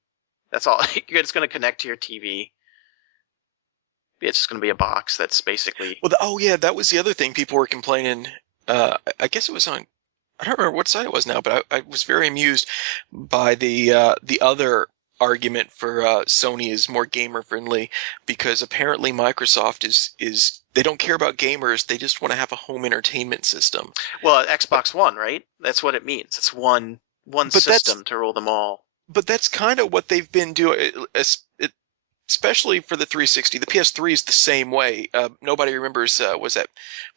That's all. It's going to connect to your TV. It's just going to be a box that's basically... Well, that was the other thing people were complaining. I guess it was on, I don't remember what site it was now, but I was very amused by the other argument for Sony is more gamer friendly, because apparently Microsoft is they don't care about gamers, they just want to have a home entertainment system. Well, Xbox One, right? That's what it means. It's one system to rule them all. But that's kind of what they've been doing. Especially for the 360. The PS3 is the same way. Nobody remembers, was that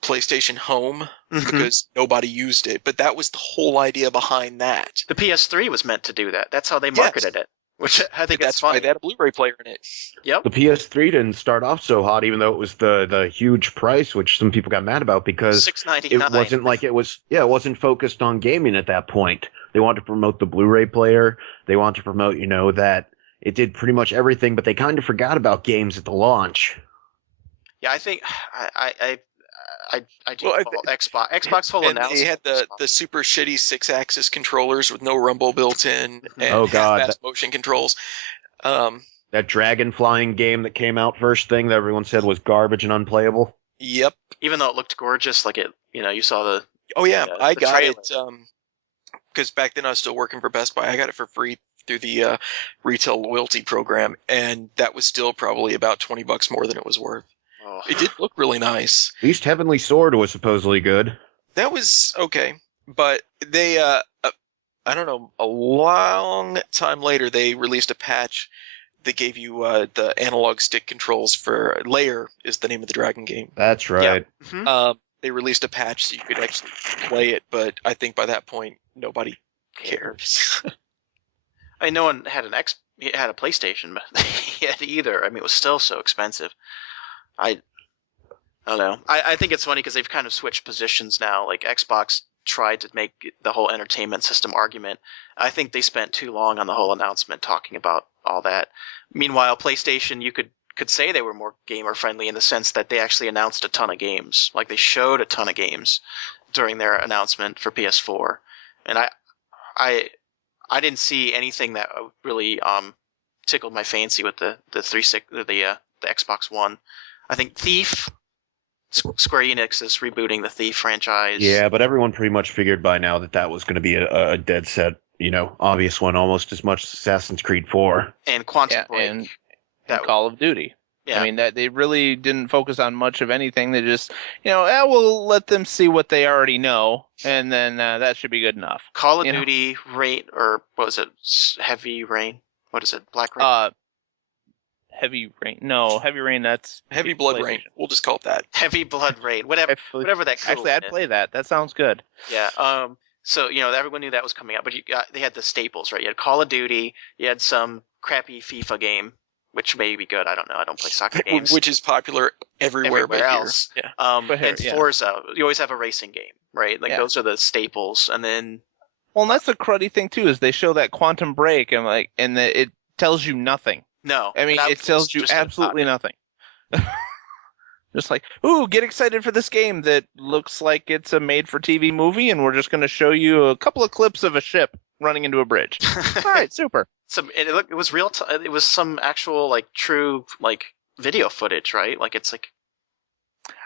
PlayStation Home? Because nobody used it. But that was the whole idea behind that. The PS3 was meant to do that. That's how they marketed it, which I think that's funny. Why they had a Blu-ray player in it. Yep. The PS3 didn't start off so hot, even though it was the huge price, which some people got mad about because $699. it wasn't like it wasn't focused on gaming at that point. They wanted to promote the Blu-ray player. They wanted to promote, that it did pretty much everything, but they kind of forgot about games at the launch. Yeah, I think I do follow Xbox whole announcement. They had the super shitty 6-axis controllers with no rumble built in and fast motion controls. That dragon flying game that came out first thing that everyone said was garbage and unplayable. Yep. Even though it looked gorgeous, like you saw the... Oh yeah, I got it because back then I was still working for Best Buy. I got it for free through the retail loyalty program, and that was still probably about $20 more than it was worth. Oh. It did look really nice. At least Heavenly Sword was supposedly good. That was okay, but they I don't know, a long time later they released a patch that gave you the analog stick controls for Lair is the name of the dragon game. That's right. Yeah. Mm-hmm. They released a patch so you could actually play it, but I think by that point nobody cares. No one had had a PlayStation yet either. It was still so expensive. I don't know. I think it's funny because they've kind of switched positions now. Like Xbox tried to make the whole entertainment system argument. I think they spent too long on the whole announcement talking about all that. Meanwhile, PlayStation, you could say they were more gamer friendly in the sense that they actually announced a ton of games. Like they showed a ton of games during their announcement for PS4, and I didn't see anything that really tickled my fancy with the Xbox One. I think Thief, Square Enix is rebooting the Thief franchise. Yeah, but everyone pretty much figured by now that was going to be a dead set, obvious one, almost as much as Assassin's Creed 4. And Quantum Break. And Call of Duty. Yeah. That they really didn't focus on much of anything. They just, we'll let them see what they already know, and then that should be good enough. Call of Duty, Rain, or what was it? Heavy Rain? What is it? Black Rain? Heavy Rain. No, Heavy Rain, that's... Heavy Blood Rain. We'll just call it that. Heavy Blood Rain. Whatever that. Actually, I'd play that. That sounds good. Yeah. So, everyone knew that was coming out, but they had the staples, right? You had Call of Duty, you had some crappy FIFA game, which may be good. I don't know. I don't play soccer games. Which is popular everywhere but else. here. Yeah. But here, And Forza, you always have a racing game, right? Like, Yeah. those are the staples. And then, Well, and that's the cruddy thing too, is they show that Quantum Break and it tells you nothing. no. I mean, it tells you absolutely nothing. Just like, ooh, get excited for this game that looks like it's a made-for-TV movie, and we're just going to show you a couple of clips of a ship running into a bridge. All right, super. It was real. It was some actual, like, true, like, video footage, right? Like, it's like,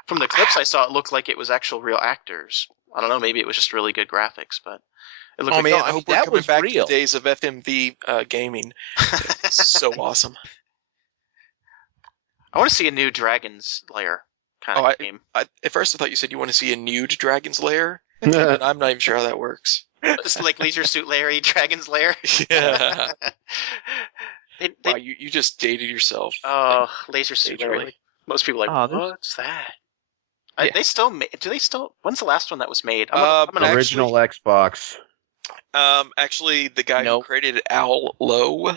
from the clips I saw, it looked like it was actual real actors. I don't know. Maybe it was just really good graphics, but it looked like, man, I hope we're that coming was back to real. the days of FMV gaming. It's so awesome. I want to see a new Dragon's Lair kind of game. At first, I thought you said you want to see a nude Dragon's Lair, and I'm not even sure how that works. It's like Leisure Suit Larry, Dragon's Lair. Yeah. Wow, you just dated yourself. Oh, Leisure Suit Larry. Majorly. Most people are like, what's that? Yeah. They still do they still? When's the last one that was made? Original Xbox. Actually, the guy who created Owl Low,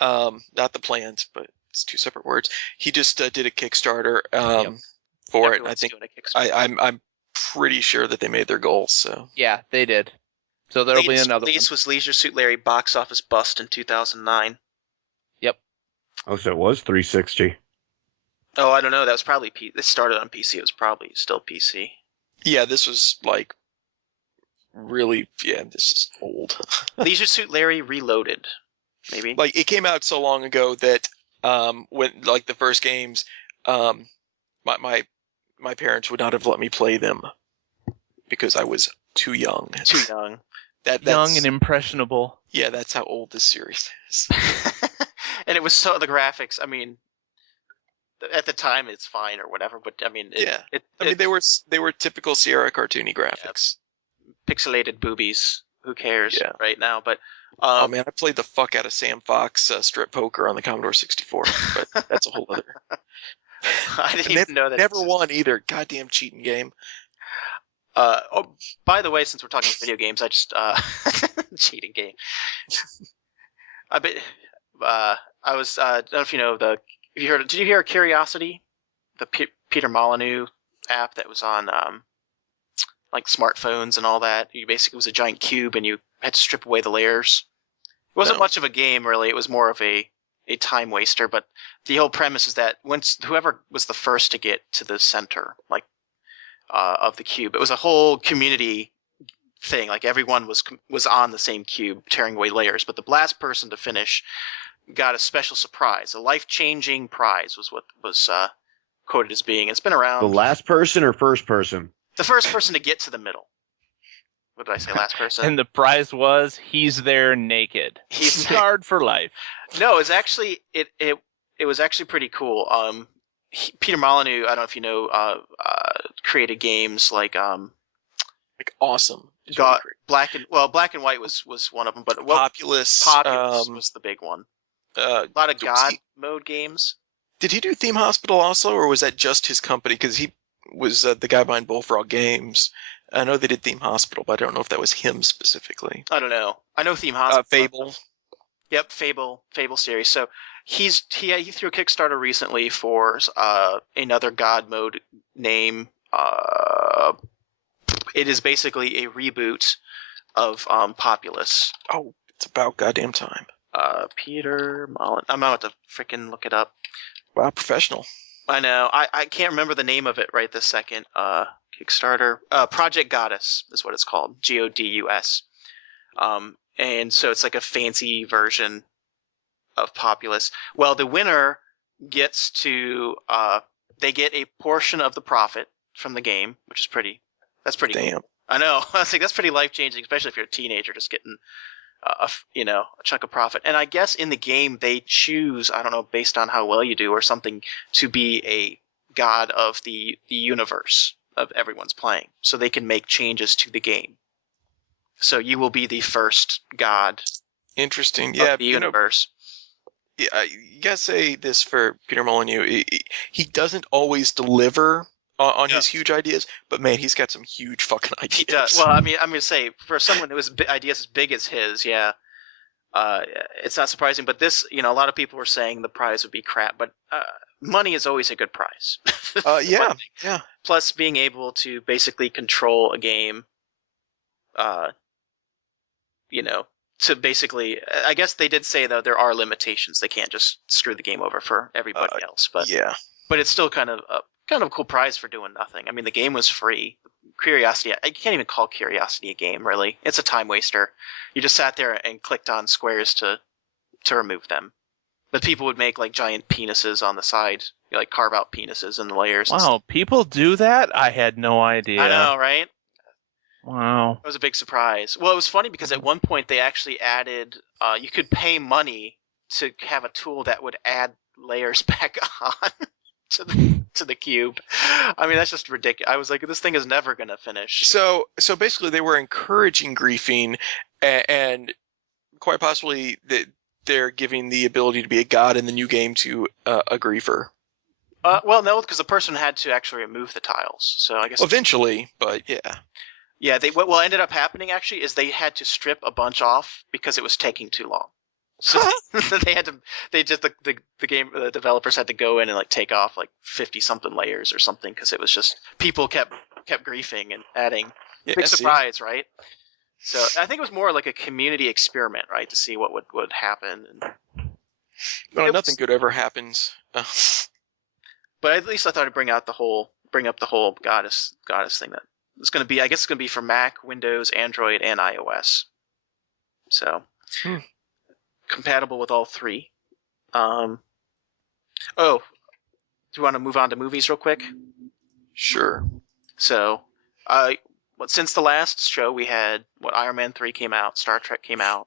not the plant, but it's two separate words. He just did a Kickstarter for it. And I think I'm pretty sure that they made their goal. So yeah, they did. So there'll be another one. Release was Leisure Suit Larry box office bust in 2009. Yep. Oh, so it was 360. Oh, I don't know. That was probably this started on PC. It was probably still PC. Yeah, this was like really. Yeah, this is old. Leisure Suit Larry Reloaded, maybe. Like it came out so long ago that when like the first games, my parents would not have let me play them because I was too young. Too young. That's young and impressionable. Yeah, that's how old this series is. And it was so the graphics. I mean, at the time it's fine or whatever, but I mean, they were typical Sierra cartoony graphics. Yeah, pixelated boobies. Who cares right now? But oh man, I played the fuck out of Sam Fox strip poker on the Commodore 64, but that's a whole other. I didn't even know that. Never won either. Goddamn cheating game. By the way, since we're talking video games, I just cheating game. I was I don't know if you know did you hear Curiosity, the Peter Molyneux app that was on like smartphones and all that? You basically was a giant cube and you had to strip away the layers. It wasn't much of a game really. It was more of a time waster, but the whole premise is that once whoever was the first to get to the center, like of the cube, it was a whole community thing. Like everyone was on the same cube, tearing away layers. But the last person to finish got a special surprise, a life-changing prize, was what was quoted as being. It's been around. The last person or first person? The first person to get to the middle. What did I say? Last person. And the prize was he's there naked. He's scarred for life. No, it's actually it was actually pretty cool. Peter Molyneux, I don't know if you know, created games like Awesome. Got Black and White was one of them, but Populous was the big one. A lot of God mode games. Did he do Theme Hospital also, or was that just his company? Because he was the guy behind Bullfrog Games. I know they did Theme Hospital, but I don't know if that was him specifically. I don't know. I know Theme Hospital. Fable. Yep, Fable series. So he threw a Kickstarter recently for another God mode name. It is basically a reboot of Populous. Oh, it's about goddamn time. Peter Molyneux. I'm about to freaking look it up. Wow, professional. I know. I can't remember the name of it right this second. Kickstarter. Project Goddess is what it's called. Godus. And so it's like a fancy version of Populous. Well, the winner gets to they get a portion of the profit from the game, which is that's pretty Damn. cool. I know. I was like, that's pretty life changing, especially if you're a teenager, just getting a chunk of profit. And I guess in the game they choose, I don't know, based on how well you do or something, to be a god of the universe of everyone's playing, so they can make changes to the game. So you will be the first god. Interesting. Of the universe. You gotta say this for Peter Molyneux. He doesn't always deliver on his huge ideas, but man, he's got some huge fucking ideas. He does. Well, I mean, I'm gonna say for someone who has ideas as big as his, yeah, it's not surprising. But this, a lot of people were saying the prize would be crap, but money is always a good prize. Yeah, yeah. Plus, being able to basically control a game, to basically, I guess they did say though there are limitations. They can't just screw the game over for everybody else. But yeah, but it's still kind of a cool prize for doing nothing. I mean, the game was free. Curiosity, I can't even call Curiosity a game, really. It's a time waster. You just sat there and clicked on squares to remove them. But people would make like giant penises on the side, like carve out penises in the layers. Wow, people do that? I had no idea. I know, right? Wow. It was a big surprise. Well, it was funny because at one point they actually added, you could pay money to have a tool that would add layers back on to the cube. I mean, that's just ridiculous. I was like, this thing is never going to finish. So basically, they were encouraging griefing, and quite possibly they're giving the ability to be a god in the new game to a griefer. Well, no, because the person had to actually remove the tiles. So I guess eventually, but yeah. Yeah, what ended up happening actually is they had to strip a bunch off because it was taking too long. So they had to. The game developers had to go in and like take off like 50 something layers or something because it was just people kept griefing and adding. Yeah, big surprise, right? So I think it was more like a community experiment, right, to see what would happen. Well, nothing good ever happens. But at least I thought I'd bring up the whole goddess thing that it's going to be. I guess it's going to be for Mac, Windows, Android, and iOS. So compatible with all three. Oh, do you want to move on to movies real quick? Sure. So, since the last show we had, Iron Man 3 came out, Star Trek came out.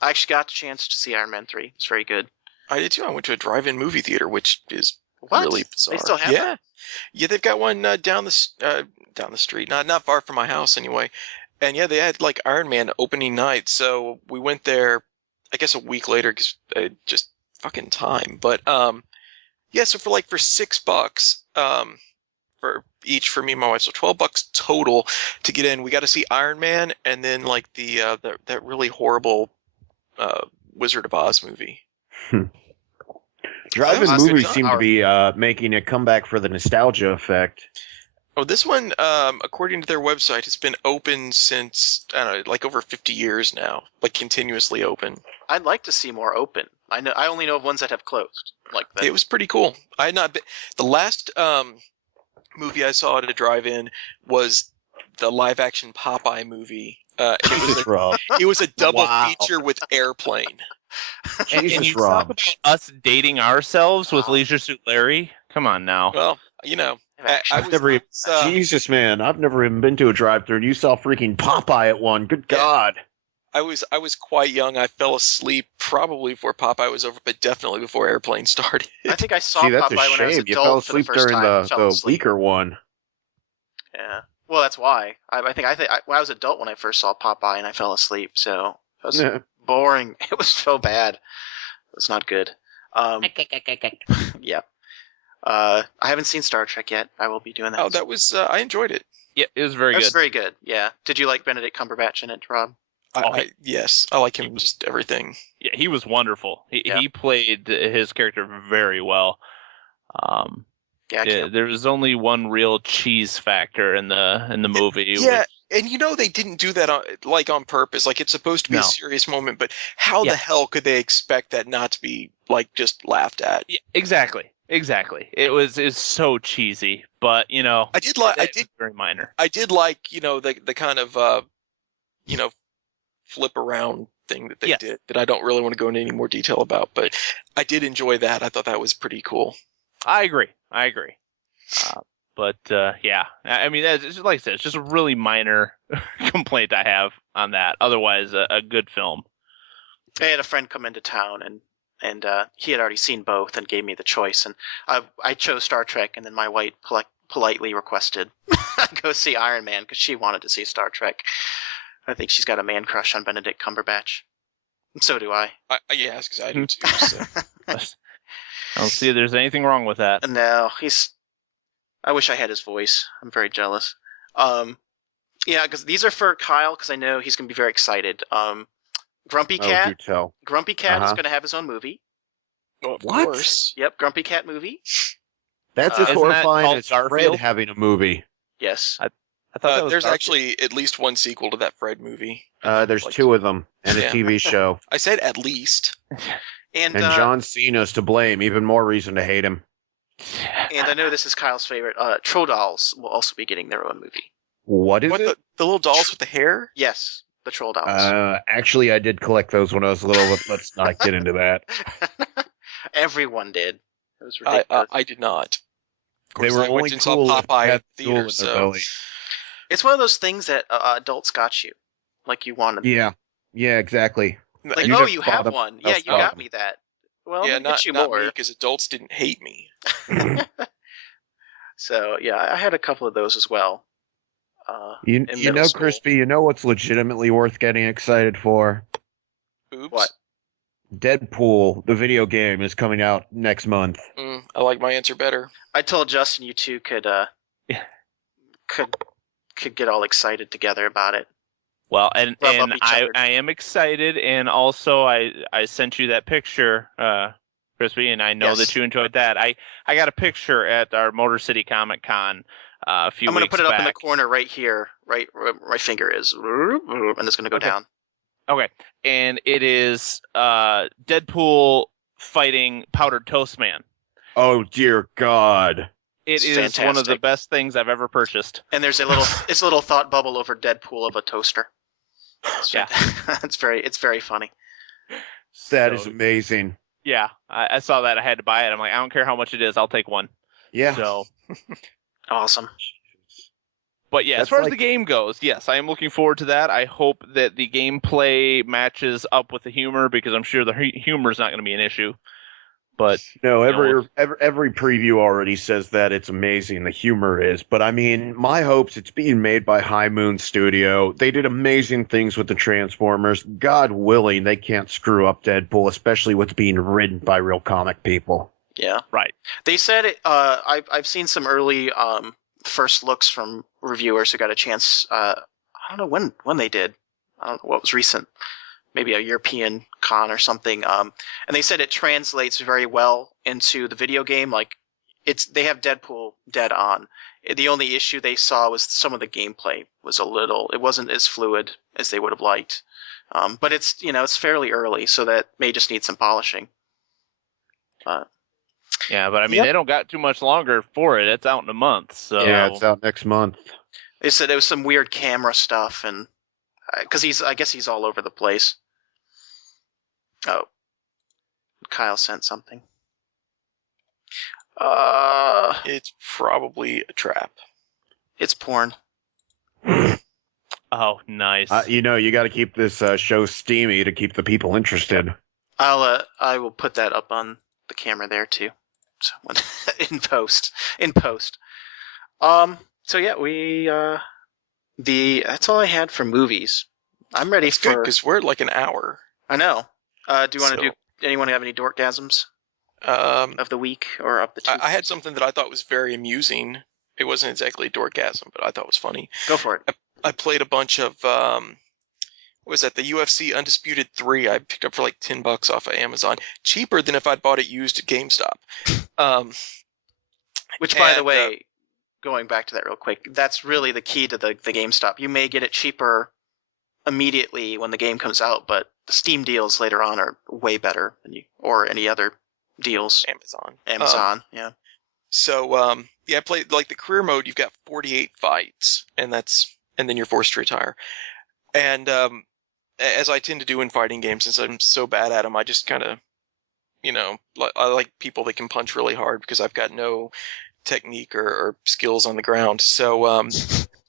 I actually got the chance to see Iron Man 3. It's very good. I did too. I went to a drive-in movie theater, which is What? really bizarre. They still have that? Yeah, they've got one down the street, not far from my house anyway. And yeah, they had like Iron Man opening night, so we went there. I guess a week later because just fucking time. But yeah, so for $6 for each for me and my wife, so $12 total to get in. We got to see Iron Man and then like that really horrible Wizard of Oz movie. Drive-in movies seem to be making a comeback for the nostalgia effect. Oh, this one, according to their website, has been open since, I don't know, like over 50 years now, like continuously open. I'd like to see more open. I only know of ones that have closed. Like that. It was pretty cool. I had not been, the last movie I saw at a drive-in was the live-action Popeye movie. And it was a double feature with Airplane. And you talk about us dating ourselves with Leisure Suit Larry? Come on now. Well, Jesus, man, I've never even been to a drive-thru, and you saw freaking Popeye at one. Good God. I was quite young. I fell asleep probably before Popeye was over, but definitely before Airplane started. I think I saw Popeye when I was adult. You fell asleep during the weaker one. Yeah. Well, that's why. I think when I was adult when I first saw Popeye and I fell asleep, so it was boring. It was so bad. It was not good. Yeah. I haven't seen Star Trek yet. I will be doing that. Oh, that was I enjoyed it. Yeah, it was very good. It was very good. Yeah. Did you like Benedict Cumberbatch in it, Rob? Yes, I like him in just everything. Yeah, he was wonderful. He played his character very well. There was only one real cheese factor in the movie. Yeah, and they didn't do that on purpose. Like, it's supposed to be a serious moment, but how the hell could they expect that not to be just laughed at? Yeah, exactly. It's so cheesy, but I did very minor. I did like the kind of flip around thing that they did that I don't really want to go into any more detail about, but I did enjoy that. I thought that was pretty cool. I agree. But I mean, like I said, it's just a really minor complaint I have on that. Otherwise, a good film. I had a friend come into town, and he had already seen both and gave me the choice. And I chose Star Trek, and then my wife politely requested I go see Iron Man because she wanted to see Star Trek. I think she's got a man crush on Benedict Cumberbatch. And so do I. Yes, because I do too. So. I don't see there's anything wrong with that. No, he's I wish I had his voice. I'm very jealous. Yeah, because these are for Kyle, because I know he's going to be very excited. Grumpy Oh, do Cat. tell. Grumpy Cat is Uh-huh. going to have his own movie. Well, of What? course. Yep, Grumpy Cat movie. That's as Isn't that horrifying called as Fred Garfield? having a movie. Yes. I thought that was There's Garfield. actually at least one sequel to that Fred movie. There's Like, 2 of them, and a yeah. TV show. I said at least. And John Cena's to blame. Even more reason to hate him. and I know this is Kyle's favorite. Troll Dolls will also be getting their own movie. What is What it? the little dolls with the hair? Yes, the Troll Dolls. Actually, I did collect those when I was little, but let's not get into that. Everyone did. It was ridiculous. I did not. Of They course, were I only went and saw cool if they Popeye had at stool in theaters, their so belly. It's one of those things that adults got you, like you wanted. Yeah, exactly. Like, You oh, just you bought have them. one. I'll Yeah, you stop got them. me that. Well, yeah, I'm gonna get you not me more. because adults didn't hate me. So yeah, I had a couple of those as well. You in middle know, school. Crispy, you know what's legitimately worth getting excited for? Oops. What? Deadpool, the video game, is coming out next month. I like my answer better. I told Justin you two could get all excited together about it. Well, and Rub up each I other. am excited, and also I sent you that picture, Crispy, and I know Yes. that you enjoyed that. I got a picture at our Motor City Comic Con a few I'm gonna weeks put it up in the back. corner right here, right where my finger is, and it's gonna go Okay. down. Okay, and it is Deadpool fighting Powdered Toast Man. Oh dear God! It It's is one of the fantastic. best things I've ever purchased. And there's a little thought bubble over Deadpool of a toaster. Yeah. it's very funny. That is amazing. Yeah, I saw that. I had to buy it. I'm like, I don't care how much it is. I'll take one. Yeah. So, Awesome. but yeah, as That's far as like- the game goes, yes, I am looking forward to that. I hope that the gameplay matches up with the humor because I'm sure the humor is not going to be an issue. But No, you know, every preview already says that it's amazing. The humor is, but I mean, my hopes. It's being made by High Moon Studio. They did amazing things with the Transformers. God willing, they can't screw up Deadpool, especially with being written by real comic people. Yeah. right. They said it. I've seen some early first looks from reviewers who got a chance. I don't know when they did. I don't know what was recent. Maybe a European con or something. And they said it translates very well into the video game. Like they have Deadpool dead on. The only issue they saw was some of the gameplay was it wasn't as fluid as they would have liked. But it's fairly early, so that may just need some polishing. Yeah, but I mean, Yep. they don't got too much longer for it. It's out in a month. So Yeah, it's out next month. They said it was some weird camera stuff, and because I guess he's all over the place. Oh, Kyle sent something. It's probably a trap. It's porn. Oh, nice. You got to keep this show steamy to keep the people interested. I will put that up on the camera there too. So in post. So yeah, that's all I had for movies. I'm ready It's good for. because we're at like an hour. I know. Do you want to So- do? Anyone have any dorkgasms of the week or of the two? I had something that I thought was very amusing. It wasn't exactly a dorkgasm, but I thought it was funny. Go for it. I played a bunch of what was that, the UFC Undisputed 3 I picked up for like $10 off of Amazon, cheaper than if I'd bought it used at GameStop. Which, by the and, way, going back to that real quick, that's really the key to the GameStop. You may get it cheaper immediately when the game comes out, but the Steam deals later on are way better than or any other deals. Amazon, yeah. So yeah, I played like the career mode. You've got 48 fights, and then you're forced to retire. And as I tend to do in fighting games, since I'm so bad at them, I just kind of, I like people that can punch really hard because I've got no technique or skills on the ground. So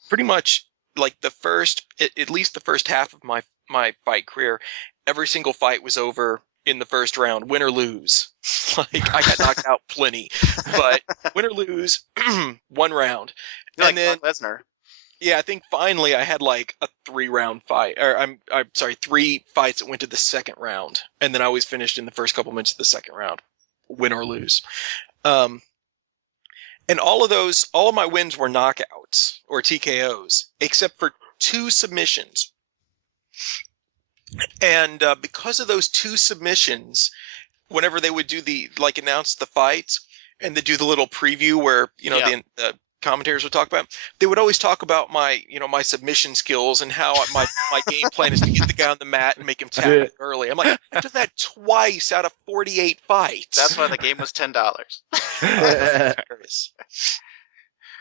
pretty much like at least the first half of my fight career, every single fight was over in the first round, win or lose. Like I got knocked out plenty, but win or lose, one round. You're And like then Brock Lesnar. yeah, I think finally I had like a 3-round fight, or I'm sorry, 3 fights that went to the second round, and then I always finished in the first couple minutes of the second round, win or lose. And all of my wins were knockouts or TKOs, except for 2 submissions. And because of those 2 submissions, whenever they would do announce the fights and they do the little preview where, the commentators would talk about, they would always talk about my submission skills and how my game plan is to get the guy on the mat and make him tap it early. I'm like, I've done that twice out of 48 fights. That's why the game was $10.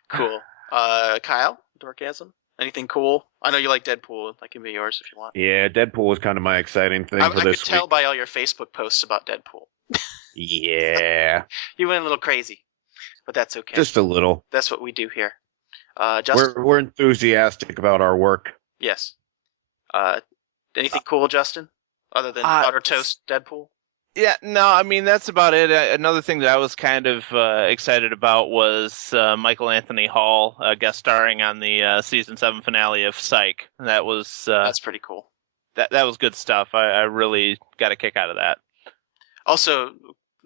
Cool. Kyle, Dorkgasm, anything cool? I know you like Deadpool. That can be yours if you want. Yeah, Deadpool was kind of my exciting thing for I this could tell by all your Facebook posts about Deadpool. Yeah. You went a little crazy, but that's okay. Just a little. That's what we do here. Justin? We're enthusiastic about our work. Yes. Anything cool, Justin? Other than butter toast Deadpool? Yeah, no, I mean, that's about it. Another thing that I was kind of excited about was Michael Anthony Hall guest starring on the season 7 finale of Psych. That was that's pretty cool. That was good stuff. I really got a kick out of that. Also,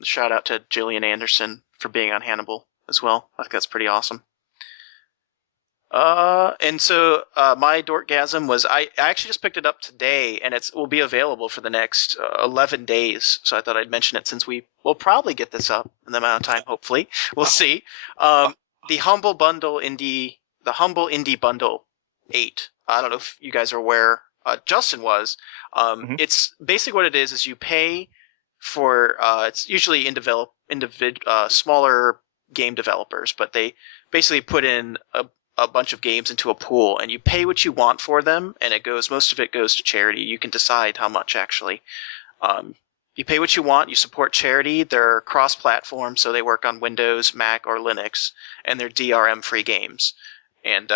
shout out to Gillian Anderson for being on Hannibal as well. I think that's pretty awesome. And so my Dorkgasm was I actually just picked it up today, and it will be available for the next 11 days. So I thought I'd mention it since we will probably get this up in the amount of time. Hopefully, we'll see. The Humble Indie Bundle 8. I don't know if you guys are aware. Justin was. It's basically what it is you pay for. It's usually smaller game developers, but they basically put in a bunch of games into a pool, and you pay what you want for them, and most of it goes to charity. You can decide how much, actually. You pay what you want, you support charity, they're cross-platform, so they work on Windows, Mac, or Linux, and they're DRM-free games. And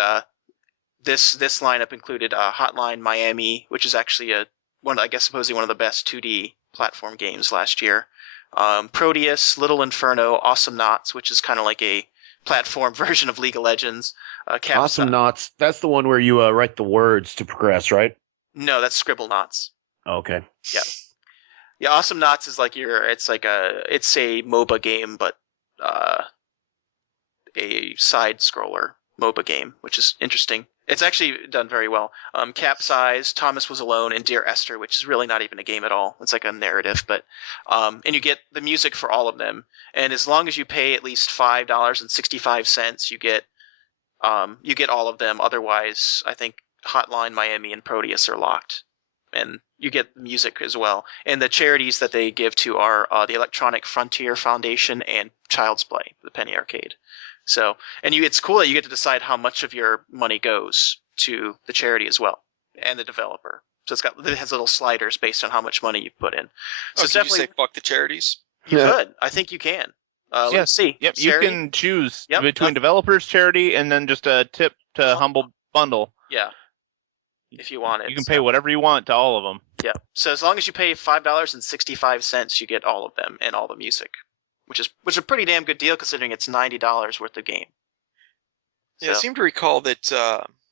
this lineup included Hotline Miami, which is actually supposedly one of the best 2D platform games last year. Proteus, Little Inferno, Awesome Knots, which is kind of like a platform version of League of Legends. Awesome Knots. That's the one where you write the words to progress, right? No, that's Scribble Knots. Okay. Yeah. Yeah, Awesome Knots is like it's a MOBA game, but a side scroller MOBA game, which is interesting. It's actually done very well. Capsize, Thomas Was Alone, and Dear Esther, which is really not even a game at all. It's like a narrative, but and you get the music for all of them. And as long as you pay at least $5.65, you get all of them. Otherwise, I think Hotline Miami and Proteus are locked, and you get music as well. And the charities that they give to are the Electronic Frontier Foundation and Child's Play, the Penny Arcade. So, and it's cool that you get to decide how much of your money goes to the charity as well, and the developer. So it has little sliders based on how much money you put in. So it's definitely, you say fuck the charities? You could. I think you can. Let's see. Yep, charity? You can choose between developers, charity, and then just a tip to Humble Bundle. Yeah. If you want it. You can pay whatever you want to all of them. Yeah. So as long as you pay $5.65, you get all of them and all the music. Which is a pretty damn good deal considering it's $90 worth of game. Yeah, so. I seem to recall that.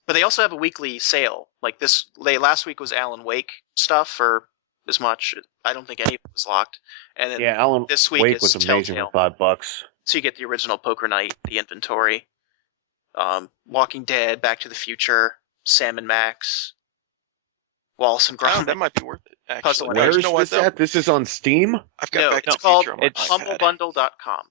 But they also have a weekly sale. Like last week was Alan Wake stuff for this much. I don't think any of it was locked. And then Alan this week Wake was amazing Telltale. for $5. So you get the original Poker Night, the inventory, Walking Dead, Back to the Future, Sam and Max, Wallace and Gromit. That might be worth it. Actually, where's this at? This is on Steam? I've got Back to the called Future. It's humblebundle.com,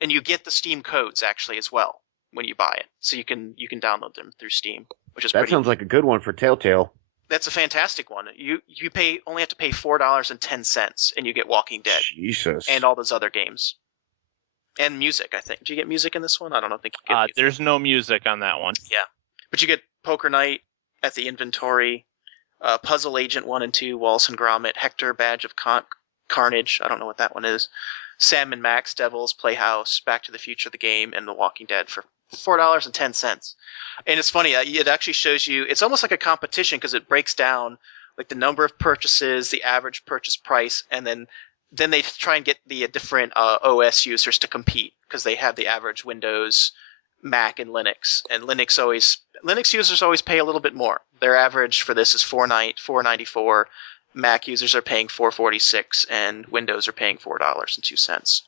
and you get the Steam codes actually as well when you buy it, so you can download them through Steam, which is that sounds like a good one for Telltale. That's a fantastic one. You only have to pay $4.10, and you get Walking Dead. Jesus. And all those other games. And music, I think. Do you get music in this one? I don't know. I think you get music. There's no music on that one. Yeah, but you get Poker Night at the inventory. Puzzle Agent 1 and 2, Wallace and Gromit, Hector, Badge of Carnage, I don't know what that one is, Sam and Max, Devils, Playhouse, Back to the Future, the game, and The Walking Dead for $4.10. And it's funny, it actually shows you, it's almost like a competition because it breaks down like the number of purchases, the average purchase price, and then they try and get the different OS users to compete because they have the average Windows, Mac, and Linux. And Linux users always pay a little bit more. Their average for this is $4.94. Mac users are paying $4.46, and Windows are paying $4.02.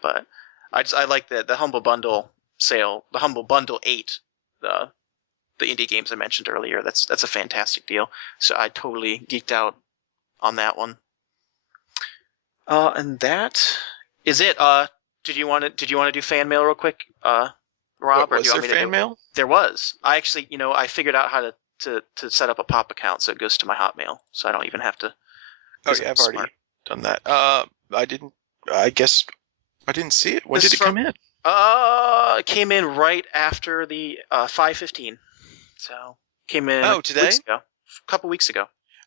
But I like the Humble Bundle sale, the Humble Bundle 8, the indie games I mentioned earlier. That's a fantastic deal. So I totally geeked out on that one. And that is it. Did you want to do fan mail real quick, Rob? What, or was do you there want me to fan do mail? There was. I actually, I figured out how to set up a pop account so it goes to my Hotmail, so I don't even have to. Oh yeah, I've already done that. I didn't. I guess I didn't see it. When did it come in? It came in right after the 5:15. So came in today? A couple weeks ago.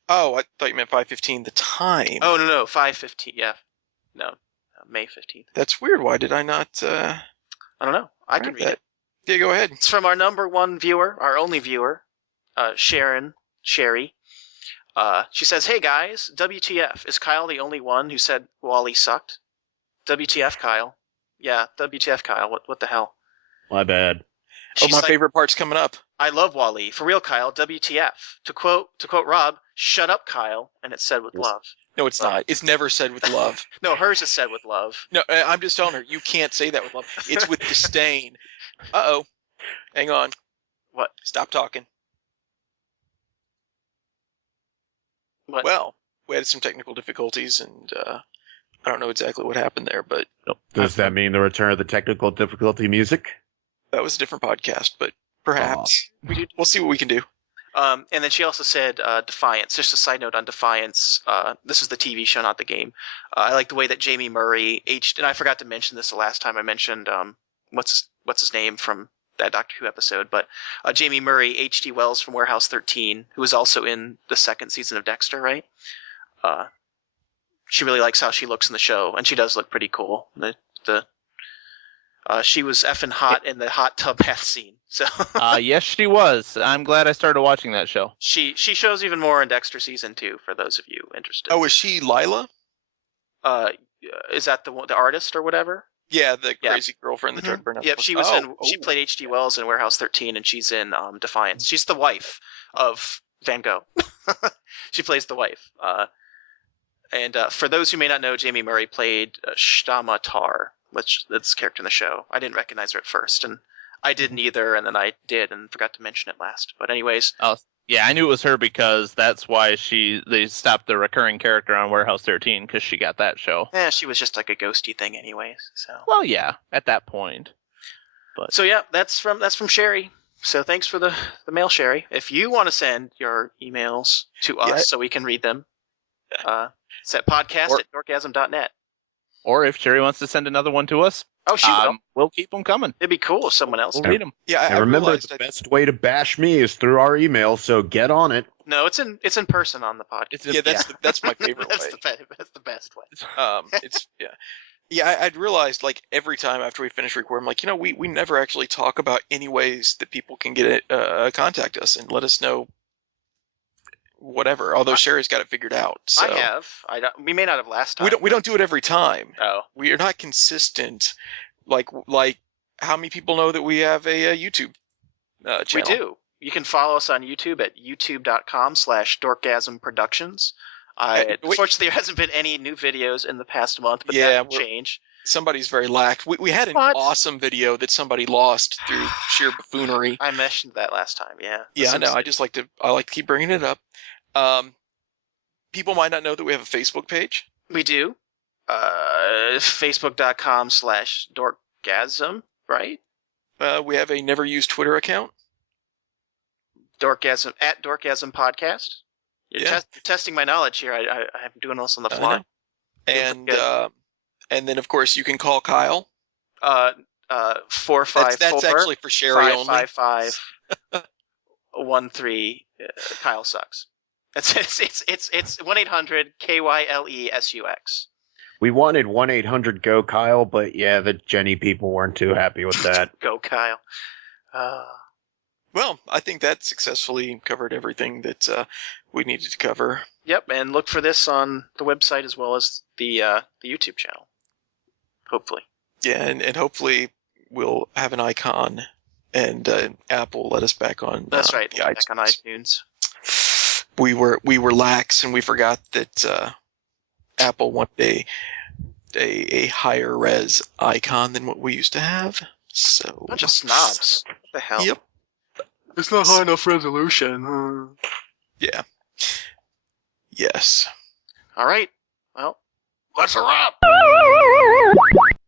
Oh, I thought you meant 5:15. The time. Oh no, 5:15. Yeah, no, May 15th. That's weird. Why did I not? I don't know. I can read it. Yeah, go ahead. It's from our number one viewer, our only viewer, Sherry. She says, "Hey guys, WTF? Is Kyle the only one who said Wally sucked? WTF, Kyle? Yeah, WTF, Kyle. What the hell? My bad. She's my favorite part's coming up. I love Wally. For real, Kyle. WTF? To quote Rob, shut up, Kyle. And it's said with love. No, it's not. It's never said with love. No, hers is said with love. No, I'm just telling her, you can't say that with love. It's with disdain. Uh-oh. Hang on. What? Stop talking. What? Well, we had some technical difficulties, and I don't know exactly what happened there, but... Does that mean the return of the technical difficulty music? That was a different podcast, but perhaps. We'll see what we can do. And then she also said Defiance. Just a side note on Defiance. This is the TV show, not the game. I like the way that Jamie Murray aged, and I forgot to mention this the last time I mentioned what's his name from that Doctor Who episode, but Jamie Murray, H.G. Wells from Warehouse 13, who was also in the second season of Dexter, right? She really likes how she looks in the show, and she does look pretty cool. She was effing hot in the hot tub bath scene. So yes, she was. I'm glad I started watching that show. She shows even more in Dexter season 2 for those of you interested. Oh, is she Lila? Is that the artist or whatever? Yeah, the crazy girlfriend, the drug burn. Yep, she was She played H.G. Wells in Warehouse 13, and she's in Defiance. She's the wife of Van Gogh. She plays the wife. And for those who may not know, Jamie Murray played Shtama Tar, which that's a character in the show. I didn't recognize her at first, and I didn't either, and then I did and forgot to mention it last. But anyways. Oh, yeah, I knew it was her because that's why they stopped the recurring character on Warehouse 13, because she got that show. Yeah, she was just like a ghosty thing anyways. So. Well, yeah, at that point. But. So yeah, that's from Sherry. So thanks for the mail, Sherry. If you want to send your emails to us so we can read them, it's at podcast@dorkgasm.net. Or if Sherry wants to send another one to us, we'll keep them coming. It'd be cool if someone else will read them. Yeah, I remember the best way to bash me is through our email, so get on it. No, it's in person on the podcast. That's my favorite way. That's the best way. I'd realized like every time after we finish recording, like we never actually talk about any ways that people can get contact us and let us know whatever. Although Sherry's got it figured out. So. I have. We may not have last time. We don't do it every time. Oh. We are not consistent. Like how many people know that we have a YouTube channel? We do. You can follow us on YouTube at youtube.com/dorkgasmproductions. Unfortunately, there hasn't been any new videos in the past month, but that will change. Somebody's very lax. We had an awesome video that somebody lost through sheer buffoonery. I mentioned that last time, yeah. Yeah, I know. I like to keep bringing it up. People might not know that we have a Facebook page. We do. Facebook.com/Dorkgasm, right? We have a never used Twitter account. Dorkgasm @Dorkgasm Podcast. You're testing my knowledge here. I'm doing this on the fly. And then of course you can call Kyle. 454. That's actually for Sherry only. 555-13. Kyle sucks. It's 1-800-KYLESUX. We wanted 1-800 Kyle, but yeah, the Jenny people weren't too happy with that. Go Kyle. Well, I think that successfully covered everything that we needed to cover. Yep, and look for this on the website as well as the YouTube channel. Hopefully. Yeah, and hopefully we'll have an icon, and Apple let us back on. That's right. Back on iTunes. We were lax, and we forgot that Apple wanted a higher res icon than what we used to have. So Bunch of snobs. What the hell? Yep. It's not high enough resolution. Yeah. Yes. All right. Well, that's a wrap.